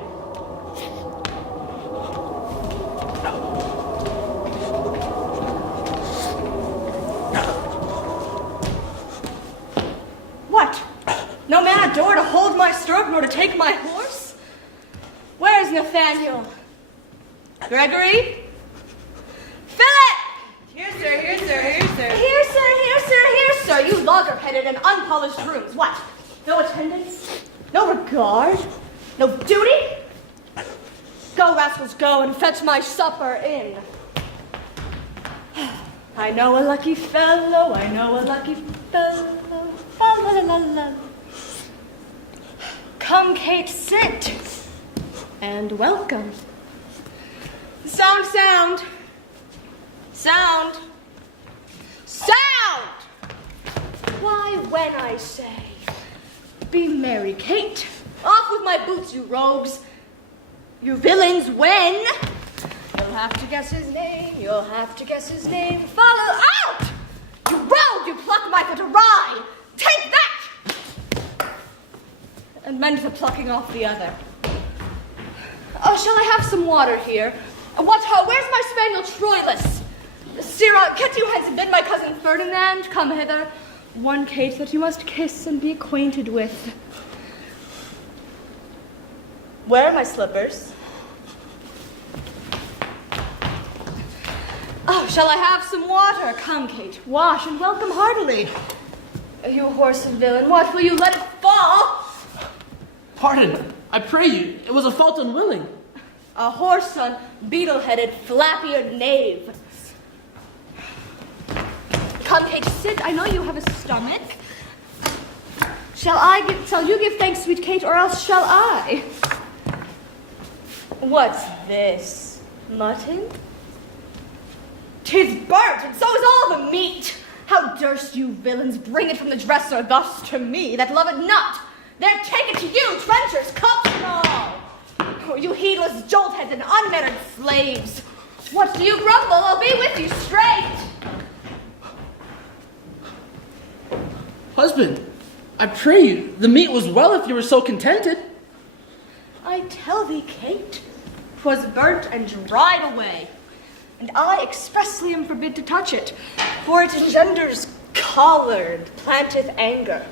What? No man adore to hold my stirrup nor to take my horse? Where's Nathaniel? Gregory? Philip! Here, sir, here, sir, here, sir. Here, sir, here, sir, here, sir. You logger-headed and unpolished grooms. What? No attendance? No regard? No duty? Go, rascals, go and fetch my supper in. I know a lucky fellow, I know a lucky fellow. La, la, la, la. Come, Kate, sit. And welcome. Sound, sound. Sound. Sound! Why, when I say, be merry, Kate. Off with my boots, you rogues. You villains, when? You'll have to guess his name, you'll have to guess his name. Follow out! You rogue, you pluck my foot awry. Take that! And mend the plucking off the other. Oh, shall I have some water here? What ho, where's my spaniel Troilus? Sirrah, get you hence and bid my cousin Ferdinand come hither. One Kate that you must kiss and be acquainted with. Where are my slippers? Oh, shall I have some water? Come, Kate, wash and welcome heartily. You horse and villain, what, will you let it fall? Pardon, I pray you, it was a fault unwilling. A whoreson, beetle-headed, flap-eared knave. Come, Kate, sit. I know you have a stomach. Shall you give thanks, sweet Kate, or else shall I? What's this? Mutton? 'Tis burnt, and so is all the meat. How durst you villains bring it from the dresser thus to me, that love it not? There take it to you, trenchers, cups and all. Oh, you heedless joltheads and unmannered slaves. What do you grumble? I'll be with you straight. Husband, I pray you, the meat was well if you were so contented. I tell thee, Kate, 'twas burnt and dried away, and I expressly am forbid to touch it, for it engenders choler and planteth anger.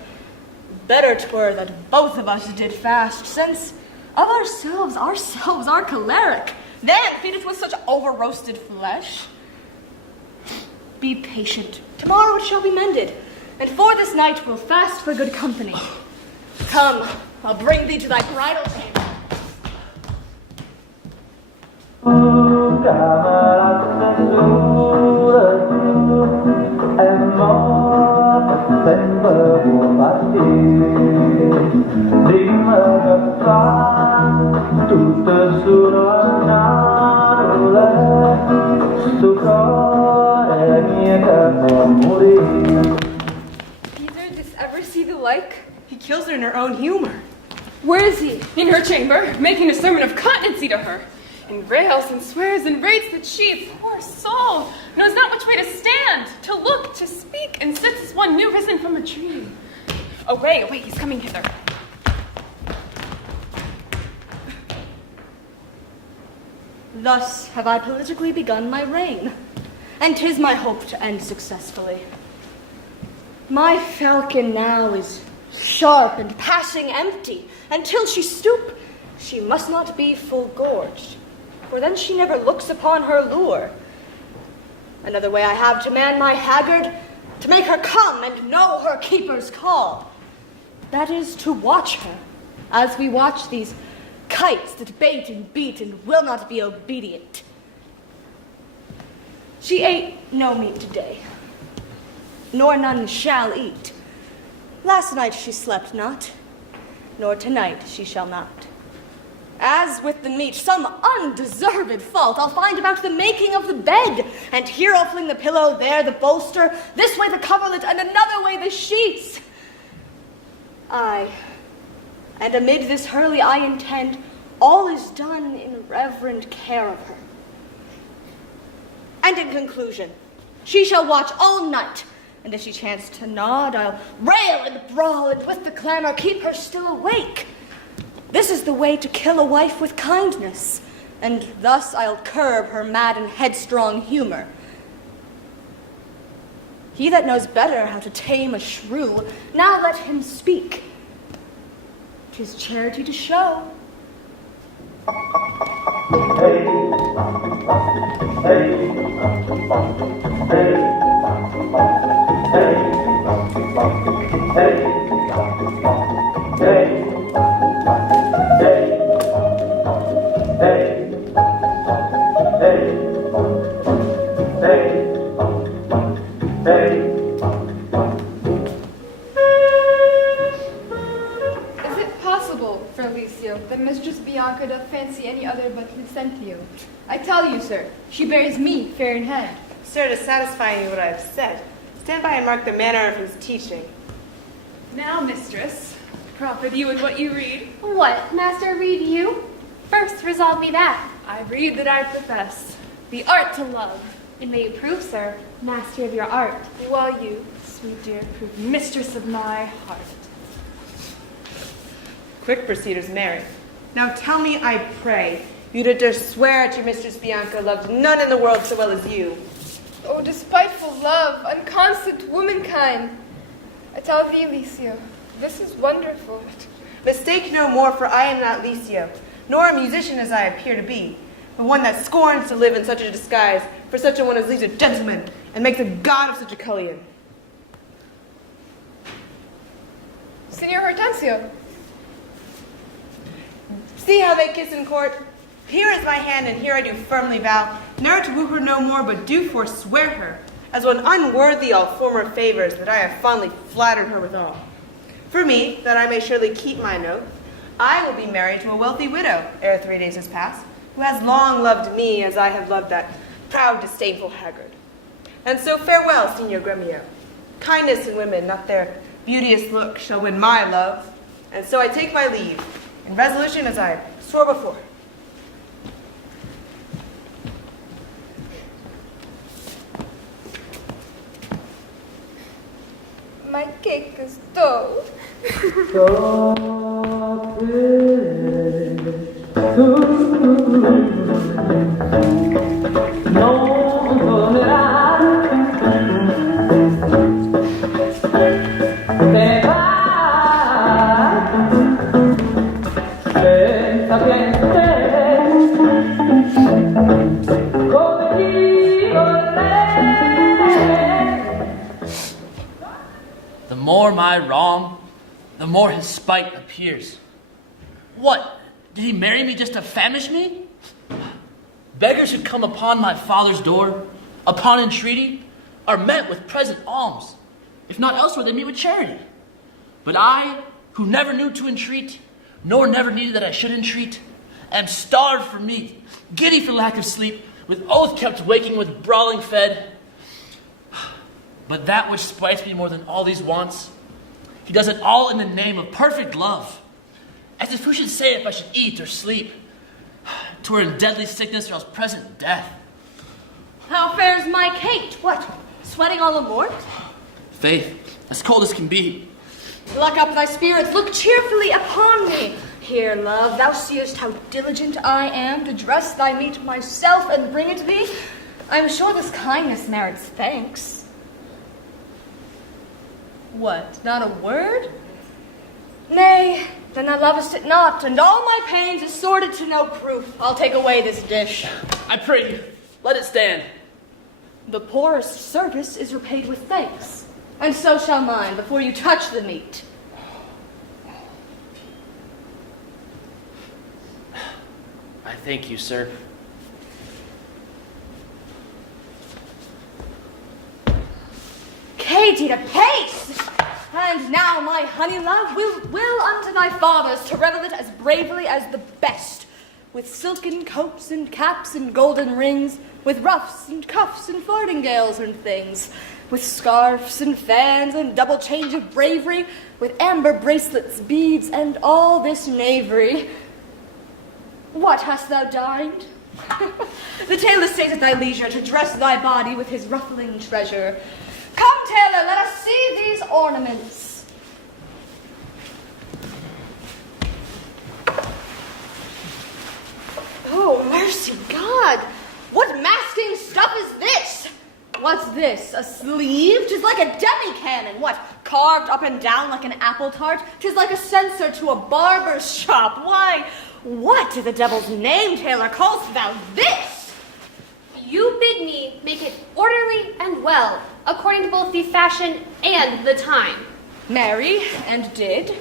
Better 'twere that both of us did fast, since of ourselves are choleric, then feed us with such over-roasted flesh. Be patient, tomorrow it shall be mended, and for this night we'll fast for good company. Come, I'll bring thee to thy bridal chamber. Either this ever see the like? He kills her in her own humor. Where is he? In her chamber, making a sermon of continency to her. And rails and swears and rates that she, poor soul, knows not which way to stand, to look, to speak, and sits as one new risen from a dream. Away, away, he's coming hither. Thus have I politically begun my reign, and 'tis my hope to end successfully. My falcon now is sharp and passing empty, and till she stoop, she must not be full gorged, for then she never looks upon her lure. Another way I have to man my haggard, to make her come and know her keeper's call. That is to watch her, as we watch these kites that bait and beat and will not be obedient. She ate no meat today, nor none shall eat. Last night she slept not, nor tonight she shall not. As with the meat, some undeserved fault I'll find about the making of the bed, and here I'll fling the pillow, there the bolster, this way the coverlet, and another way the sheets. Aye, and amid this hurly I intend all is done in reverent care of her. And in conclusion, she shall watch all night, and if she chance to nod, I'll rail and brawl, and with the clamor keep her still awake. This is the way to kill a wife with kindness, and thus I'll curb her mad and headstrong humor. He that knows better how to tame a shrew, now let him speak. 'Tis charity to show. Hey, hey, hey, hey, hey, Is it possible, Fair Licio, that Mistress Bianca doth fancy any other but Lucentio? I tell you, sir, she bears me fair in hand. Sir, to satisfy you what I have said, stand by and mark the manner of his teaching. Now, mistress, profit you in what you read. What, master, read you? First resolve me that. I read that I profess the art to love. And may you prove, sir, master of your art. While you, sweet dear, prove mistress of my heart. Quick proceeders, Mary. Now tell me, I pray, you did dare swear at your Mistress Bianca loved none in the world so well as you. Oh, despiteful love, unconstant womankind. I tell thee, Licio, this is wonderful. Mistake no more, for I am not Licio, nor a musician as I appear to be, but one that scorns to live in such a disguise, for such a one as leads a gentleman, and makes a god of such a cullion. Signor Hortensio, See how they kiss in court? Here is my hand, and here I do firmly vow, ne'er to woo her no more, but do forswear her, as one unworthy all former favors that I have fondly flattered her withal. For me, that I may surely keep mine oath, I will be married to a wealthy widow, ere 3 days is past, who has long loved me as I have loved that proud, disdainful haggard. And so farewell, Signor Gremio. Kindness in women, not their beauteous look, shall win my love. And so I take my leave, in resolution as I swore before. my cake is dough. The more my wrong, the more his spite appears. What? Did he marry me just to famish me? Beggars who come upon my father's door, upon entreaty, are met with present alms. If not elsewhere, they meet with charity. But I, who never knew to entreat, nor never needed that I should entreat, am starved for meat, giddy for lack of sleep, with oath kept waking, with brawling fed. But that which spites me more than all these wants, he does it all in the name of perfect love. As if who should say if I should eat or sleep? 'Twere in deadly sickness or else present death. How fares my Kate? What, sweating all aboard? Faith, as cold as can be. Pluck up thy spirits, look cheerfully upon me. Here, love, thou seest how diligent I am to dress thy meat myself and bring it thee. I am sure this kindness merits thanks. What, not a word? Nay, then thou lovest it not, and all my pains is sordid to no proof. I'll take away this dish. I pray you, let it stand. The poorest service is repaid with thanks, and so shall mine before you touch the meat. I thank you, sir. Hated apace! And now, my honey love, will unto thy fathers to revel it as bravely as the best, with silken coats and caps and golden rings, with ruffs and cuffs and farthingales and things, with scarfs and fans and double change of bravery, with amber bracelets, beads, and all this knavery. What, hast thou dined? The tailor stays at thy leisure to dress thy body with his ruffling treasure. Come, tailor, let us see these ornaments. Oh, mercy God! What masking stuff is this? What's this, a sleeve? 'Tis like a demi-cannon. What, carved up and down like an apple tart? 'Tis like a censer to a barber's shop. Why, what in the devil's name, tailor, call'st thou this? You bid me make it orderly and well, according to both the fashion and the time. Marry, and did.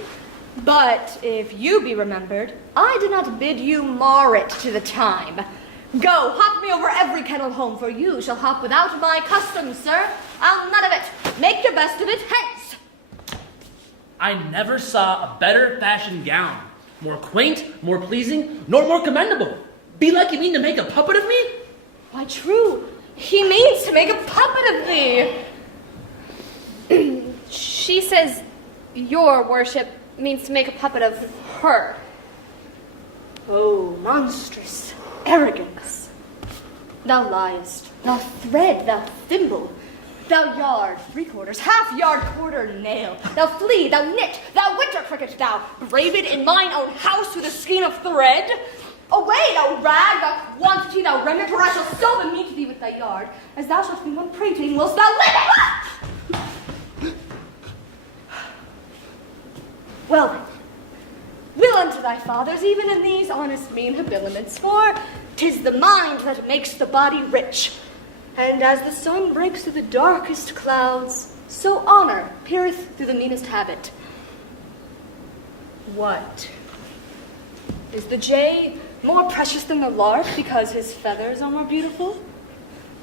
But if you be remembered, I did not bid you mar it to the time. Go, hop me over every kennel home, for you shall hop without my custom, sir. I'll none of it. Make your best of it, hence. I never saw a better fashioned gown, more quaint, more pleasing, nor more commendable. Be like you mean to make a puppet of me? Why, true, he means to make a puppet of thee. She says your worship means to make a puppet of her. Oh, monstrous arrogance. Thou liest, thou thread, thou thimble, thou yard, 3/4, half-yard, quarter nail, thou flea, thou knit, thou winter cricket, thou braided in mine own house with a skein of thread. Away, thou rag, thou quantity, thou remnant, or I shall so bemeet thee with thy yard, as thou shalt be one prating whilst thou livest. Well then, will unto thy fathers, even in these honest mean habiliments, for 'tis the mind that makes the body rich, and as the sun breaks through the darkest clouds, so honor peereth through the meanest habit. What? Is the jay more precious than the lark because his feathers are more beautiful?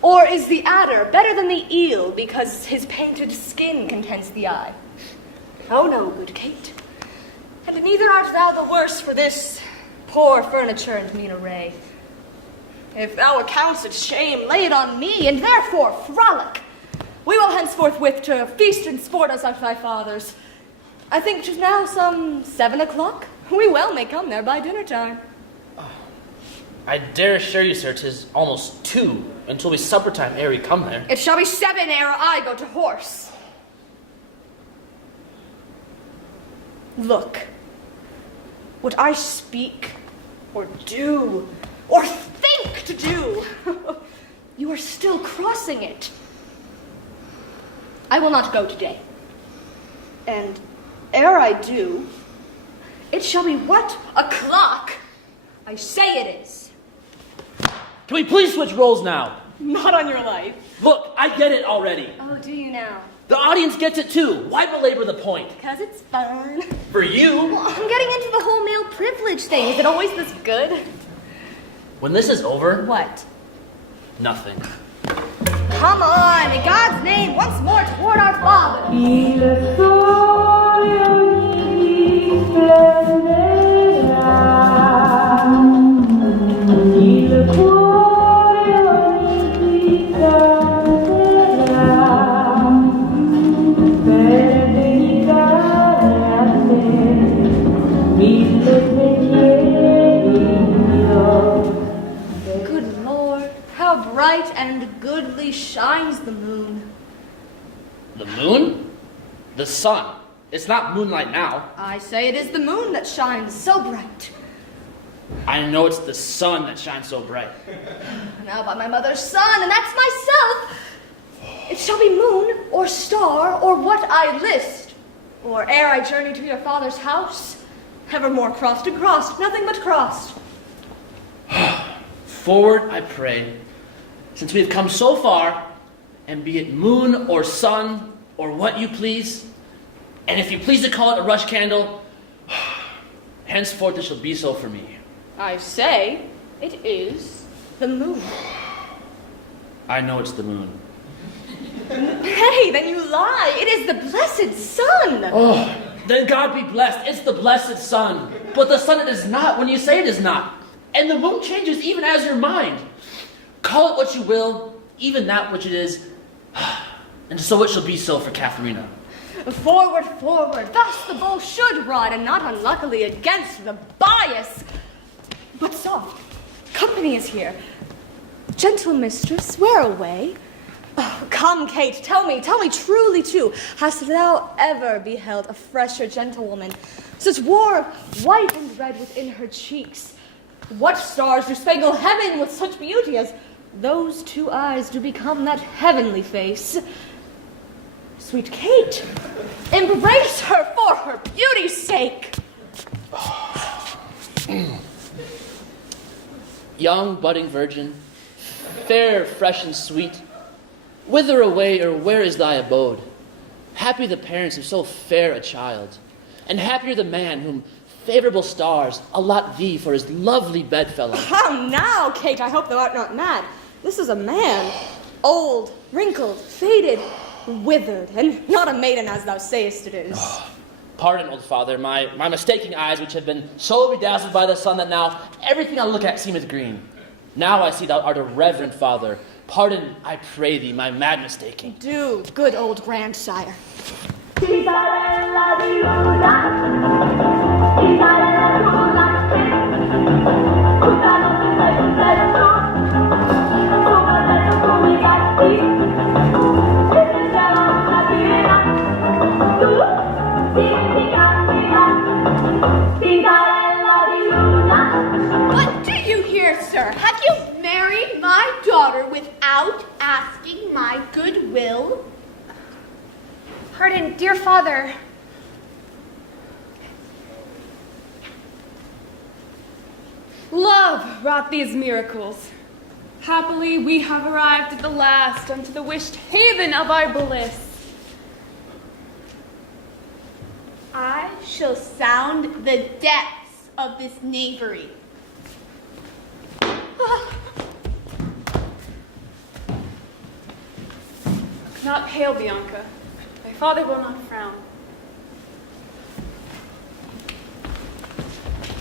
Or is the adder better than the eel because his painted skin contents the eye? Oh no, good Kate. And neither art thou the worse for this poor furniture and mean array. If thou accounts it shame, lay it on me, and therefore frolic. We will henceforth with to feast and sport us at thy father's. I think 'tis now some 7 o'clock. We well may come there by dinner time. I dare assure you, sir, 'tis almost 2 until we supper time ere we come there. It shall be 7 ere I go to horse. Look, what I speak, or do, or think to do, you are still crossing it. I will not go today. And ere I do, it shall be what o'clock I say it is. Can we please switch roles now? Not on your life. Look, I get it already. Oh, do you now? The audience gets it too. Why belabor the point? Because it's fun. For you? Well, I'm getting into the whole male privilege thing. Is it always this good? When this is over, What? nothing. Come on, in God's name, once more toward our Father. Il sole ogni splenderà, il cuore ogni canterà, per dedicare a te mille pensieri io. Good Lord, how bright and goodly shines the moon. The moon? The sun. It's not moonlight now. I say it is the moon that shines so bright. I know it's the sun that shines so bright. Now by my mother's son, and that's myself, it shall be moon, or star, or what I list. Or ere I journey to your father's house, evermore crossed and crossed, nothing but crossed. Forward, I pray, since we have come so far, and be it moon or sun or what you please, and if you please to call it a rush candle, henceforth it shall be so for me. I say it is the moon. I know it's the moon. Nay, then you lie. It is the blessed sun. Oh, then God be blessed. It's the blessed sun. But the sun it is not when you say it is not. And the moon changes even as your mind. Call it what you will, even that which it is. And so it shall be so for Katharina. Forward, forward. Thus the bull should ride, and not unluckily against the bias. But soft. Company is here. Gentle mistress, where away? Oh, come, Kate, tell me truly too, hast thou ever beheld a fresher gentlewoman, such war white and red within her cheeks? What stars do spangle heaven with such beauty as those two eyes do become that heavenly face? Sweet Kate, embrace her for her beauty's sake. Young, budding virgin, fair, fresh, and sweet, whither away or where is thy abode? Happy the parents of so fair a child, and happier the man whom favorable stars allot thee for his lovely bedfellow. How now, Kate, I hope thou art not mad. This is a man, old, wrinkled, faded, withered, and not a maiden as thou sayest it is. Pardon, old father, my mistaking eyes, which have been so bedazzled by the sun that now everything I look at seemeth green. Now I see thou art a reverend father. Pardon, I pray thee, my mad mistaking. Do, good old grandsire. Citarella di luna, citarella luna, tutta notte stai sul letto, come al letto come i gatti, e se c'era una sirena, tu ti candida, citarella di luna. What do you hear, sir? Have you married my daughter without asking my goodwill? Pardon, dear father. Love wrought these miracles. Happily, we have arrived at the last unto the wished haven of our bliss. I shall sound the depths of this knavery. Not hail, Bianca. Thy father will not frown.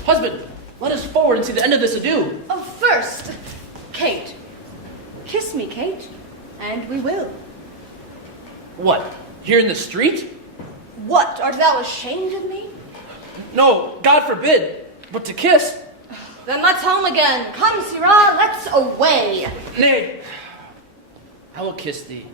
Husband, let us forward and see the end of this ado. Oh, first, Kate. Kiss me, Kate, and we will. What, here in the street? What, art thou ashamed of me? No, God forbid, but to kiss. Then let's home again. Come, Sirrah, let's away. Nay, I will kiss thee.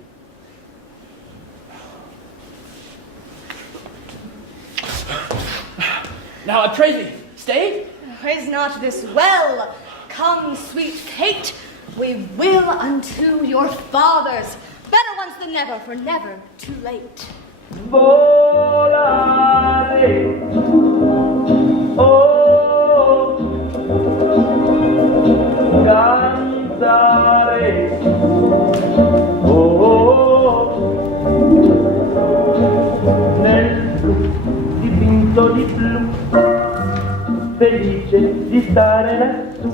Now I pray thee, stay. Praise not this well. Come, sweet Kate, we will unto your fathers. Better once than never, for never too late. Volare, oh, cantare, oh, nel blu dipinto di blu, felice di stare lassù.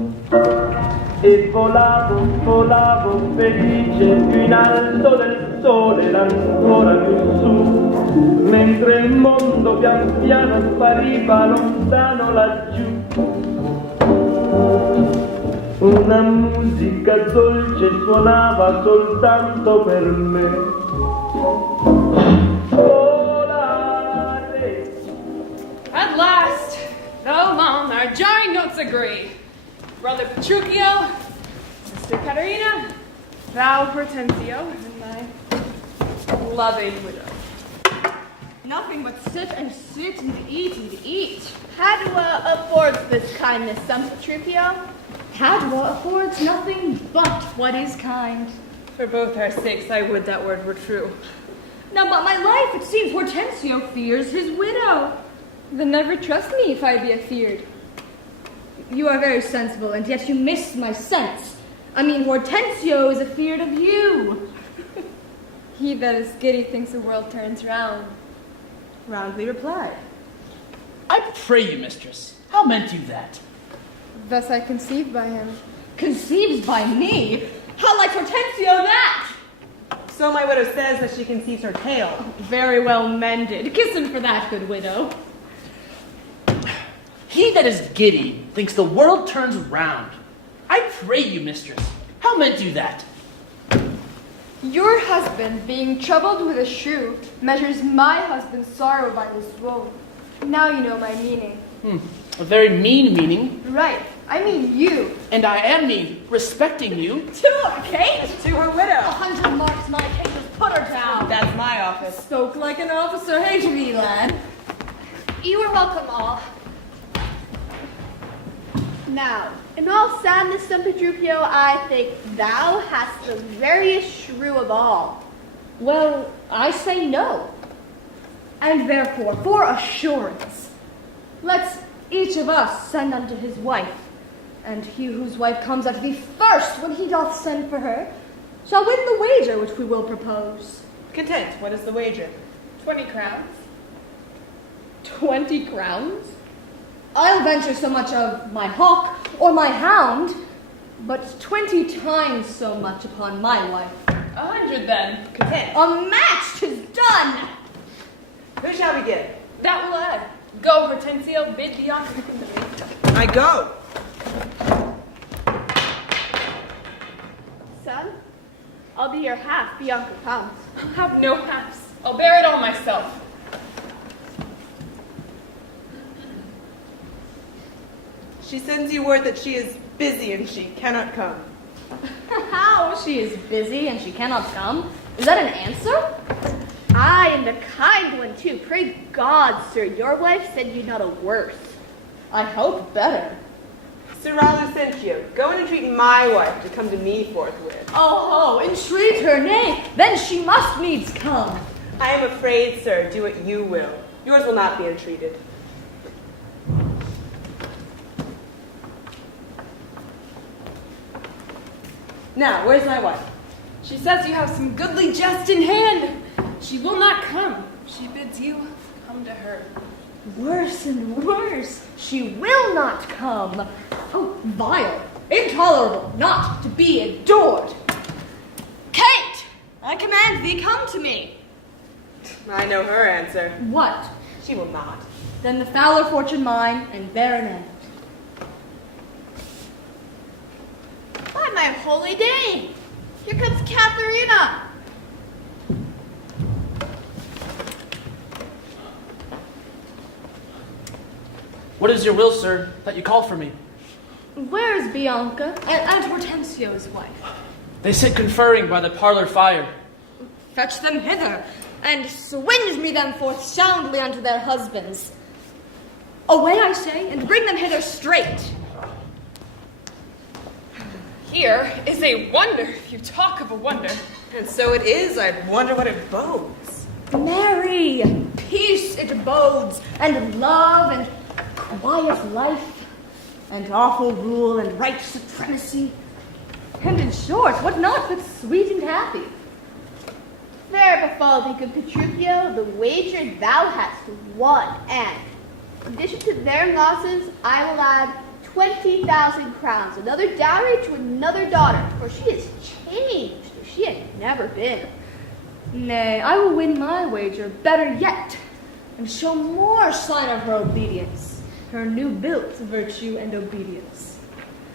E volavo, volavo felice più in alto del sole ed ancora più su, mentre il mondo pian piano spariva lontano laggiù. Una musica dolce suonava soltanto per me. Volare. At last, though long, our jarring notes agree. Brother Petruchio, Sister Caterina, thou Hortensio, and my loving widow. Nothing but sit and sit and eat. Padua affords this kindness, son Petruchio. Padua affords nothing but what is kind. For both our sakes, I would that word were true. Now, but my life, it seems Hortensio fears his widow. Then never trust me if I be afeard. You are very sensible, and yet you miss my sense. I mean, Hortensio is afeard of you. He that is giddy thinks the world turns round. Roundly replied. I pray you, mistress, how meant you that? Thus I conceived by him. Conceived by me? How like Hortensio that? So my widow says that she conceives her tale. Very well mended. Kiss him for that, good widow. He that is giddy thinks the world turns round. I pray you, mistress, how meant you that? Your husband, being troubled with a shrew, measures my husband's sorrow by this woe. Now you know my meaning. A very mean meaning. Right, I mean you. And I am mean, respecting you. To her, Kate! To her widow. 100 marks, my Kate, just put her down. That's my office. Spoke like an officer, hate me, lad. You are welcome all. Now, in all sadness, son Petruchio, I think thou hast the veriest shrew of all. Well, I say no. And therefore, for assurance, let's each of us send unto his wife, and he whose wife comes unto thee first when he doth send for her, shall win the wager which we will propose. Content, what is the wager? 20 crowns. 20 crowns? I'll venture so much of my hawk or my hound, but 20 times so much upon my wife. 100 then. Content. A match 'tis done! Who shall begin? That will add. Go, Hortensio, bid Bianca come to me. I go. Son, I'll be your half, Bianca comes. I'll have no halves. I'll bear it all myself. She sends you word that she is busy and she cannot come. How? She is busy and she cannot come? Is that an answer? Aye, and a kind one too. Pray God, sir, your wife send you not a worse. I hope better. Sir Lucentio, go and entreat my wife to come to me forthwith. Oh, entreat her, nay, then she must needs come. I am afraid, sir, do what you will. Yours will not be entreated. Now, where's my wife? She says you have some goodly jest in hand. She will not come. She bids you come to her. Worse and worse, she will not come. Oh, vile, intolerable, not to be adored. Kate, I command thee, come to me. I know her answer. What? She will not. Then the fouler fortune mine, and there an end. By my holy dame, here comes Katharina. What is your will, sir, that you call for me? Where is Bianca and Hortensio's wife? They sit conferring by the parlor fire. Fetch them hither, and swinge me them forth soundly unto their husbands. Away, I say, and bring them hither straight. Here is a wonder, if you talk of a wonder. And so it is. I wonder what it bodes. Merry, peace it bodes, and love, and quiet life, and awful rule, and right supremacy. And in short, what not but sweet and happy? Fair befall thee, good Petruchio, the wager thou hast won, and in addition to their losses, I will add 20,000 crowns, another dowry to another daughter, for she is changed as she had never been. Nay, I will win my wager better yet, and show more sign of her obedience, her new-built virtue and obedience.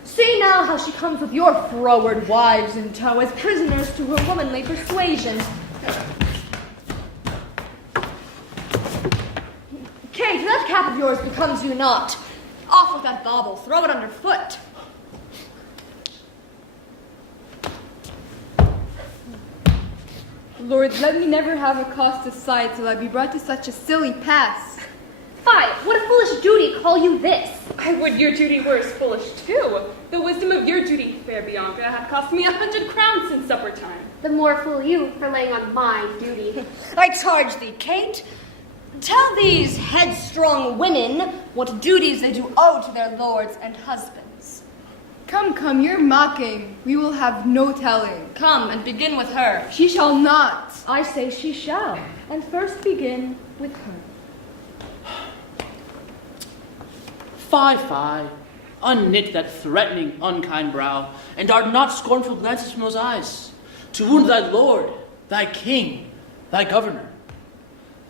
See now how she comes with your froward wives in tow as prisoners to her womanly persuasion. Kate, that cap of yours becomes you not. Off with that bauble, throw it underfoot. Lord, let me never have a cause to sigh till I be brought to such a silly pass. Fie, what a foolish duty call you this? I would your duty were as foolish too. The wisdom of your duty, fair Bianca, hath cost me 100 crowns since supper time. The more fool you for laying on my duty. I charge thee, Kate, tell these headstrong women what duties they do owe to their lords and husbands. Come, you're mocking. We will have no telling. Come and begin with her. She shall not. I say she shall, and first begin with her. Fie, unknit that threatening, unkind brow, and dart not scornful glances from those eyes. To wound thy lord, thy king, thy governor.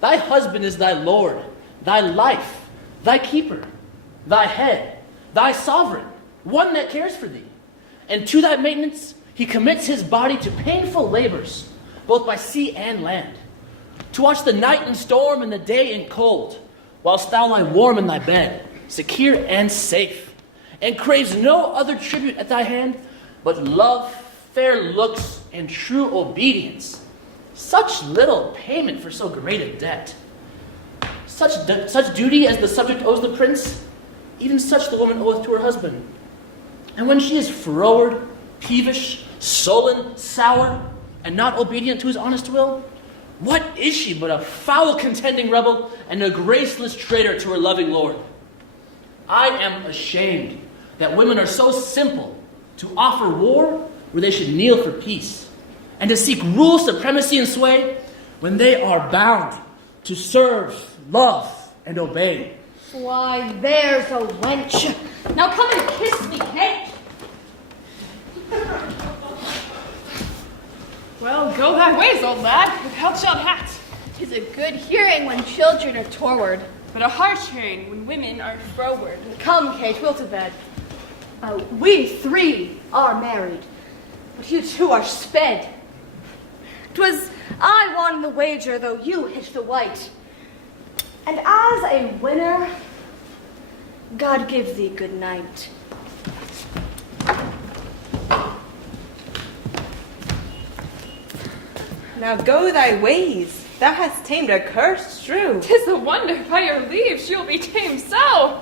Thy husband is thy lord, thy life, thy keeper, thy head, thy sovereign, one that cares for thee. And to thy maintenance he commits his body to painful labors, both by sea and land, to watch the night in storm and the day in cold, whilst thou lie warm in thy bed, secure and safe, and craves no other tribute at thy hand but love, fair looks, and true obedience. Such little payment for so great a debt. Such duty as the subject owes the prince, even such the woman oweth to her husband. And when she is froward, peevish, sullen, sour, and not obedient to his honest will, what is she but a foul contending rebel and a graceless traitor to her loving lord? I am ashamed that women are so simple to offer war where they should kneel for peace, and to seek rule, supremacy, and sway when they are bound to serve, love, and obey. Why, there's a wench. Now come and kiss me, Kate. Well, go thy ways, old lad, with held-shelled hat. 'Tis a good hearing when children are toward, But a harsh hearing when women are froward. Come, Kate, we'll to bed. We three are married, but you two are sped. 'Twas I won the wager, though you hit the white. And as a winner, God give thee good night. Now go thy ways. Thou hast tamed a cursed shrew. 'Tis a wonder by your leave she'll be tamed so.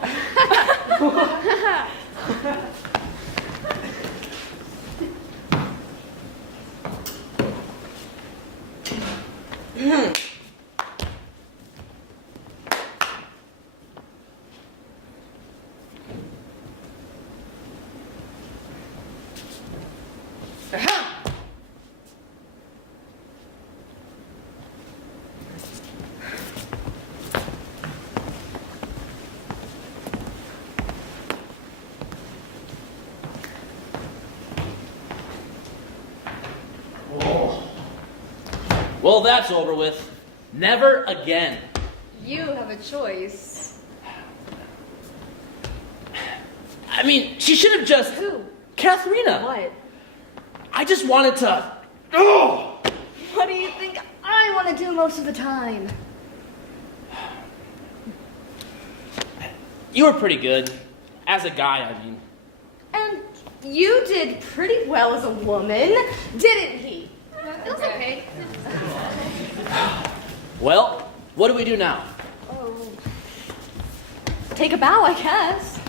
Well, that's over with. Never again. You have a choice. I mean, she should have just... Who? Katharina. What? I just wanted to... Oh! What do you think I want to do most of the time? You were pretty good. As a guy, I mean. And you did pretty well as a woman, didn't he? It was okay. Well, what do we do now? Oh. Take a bow, I guess.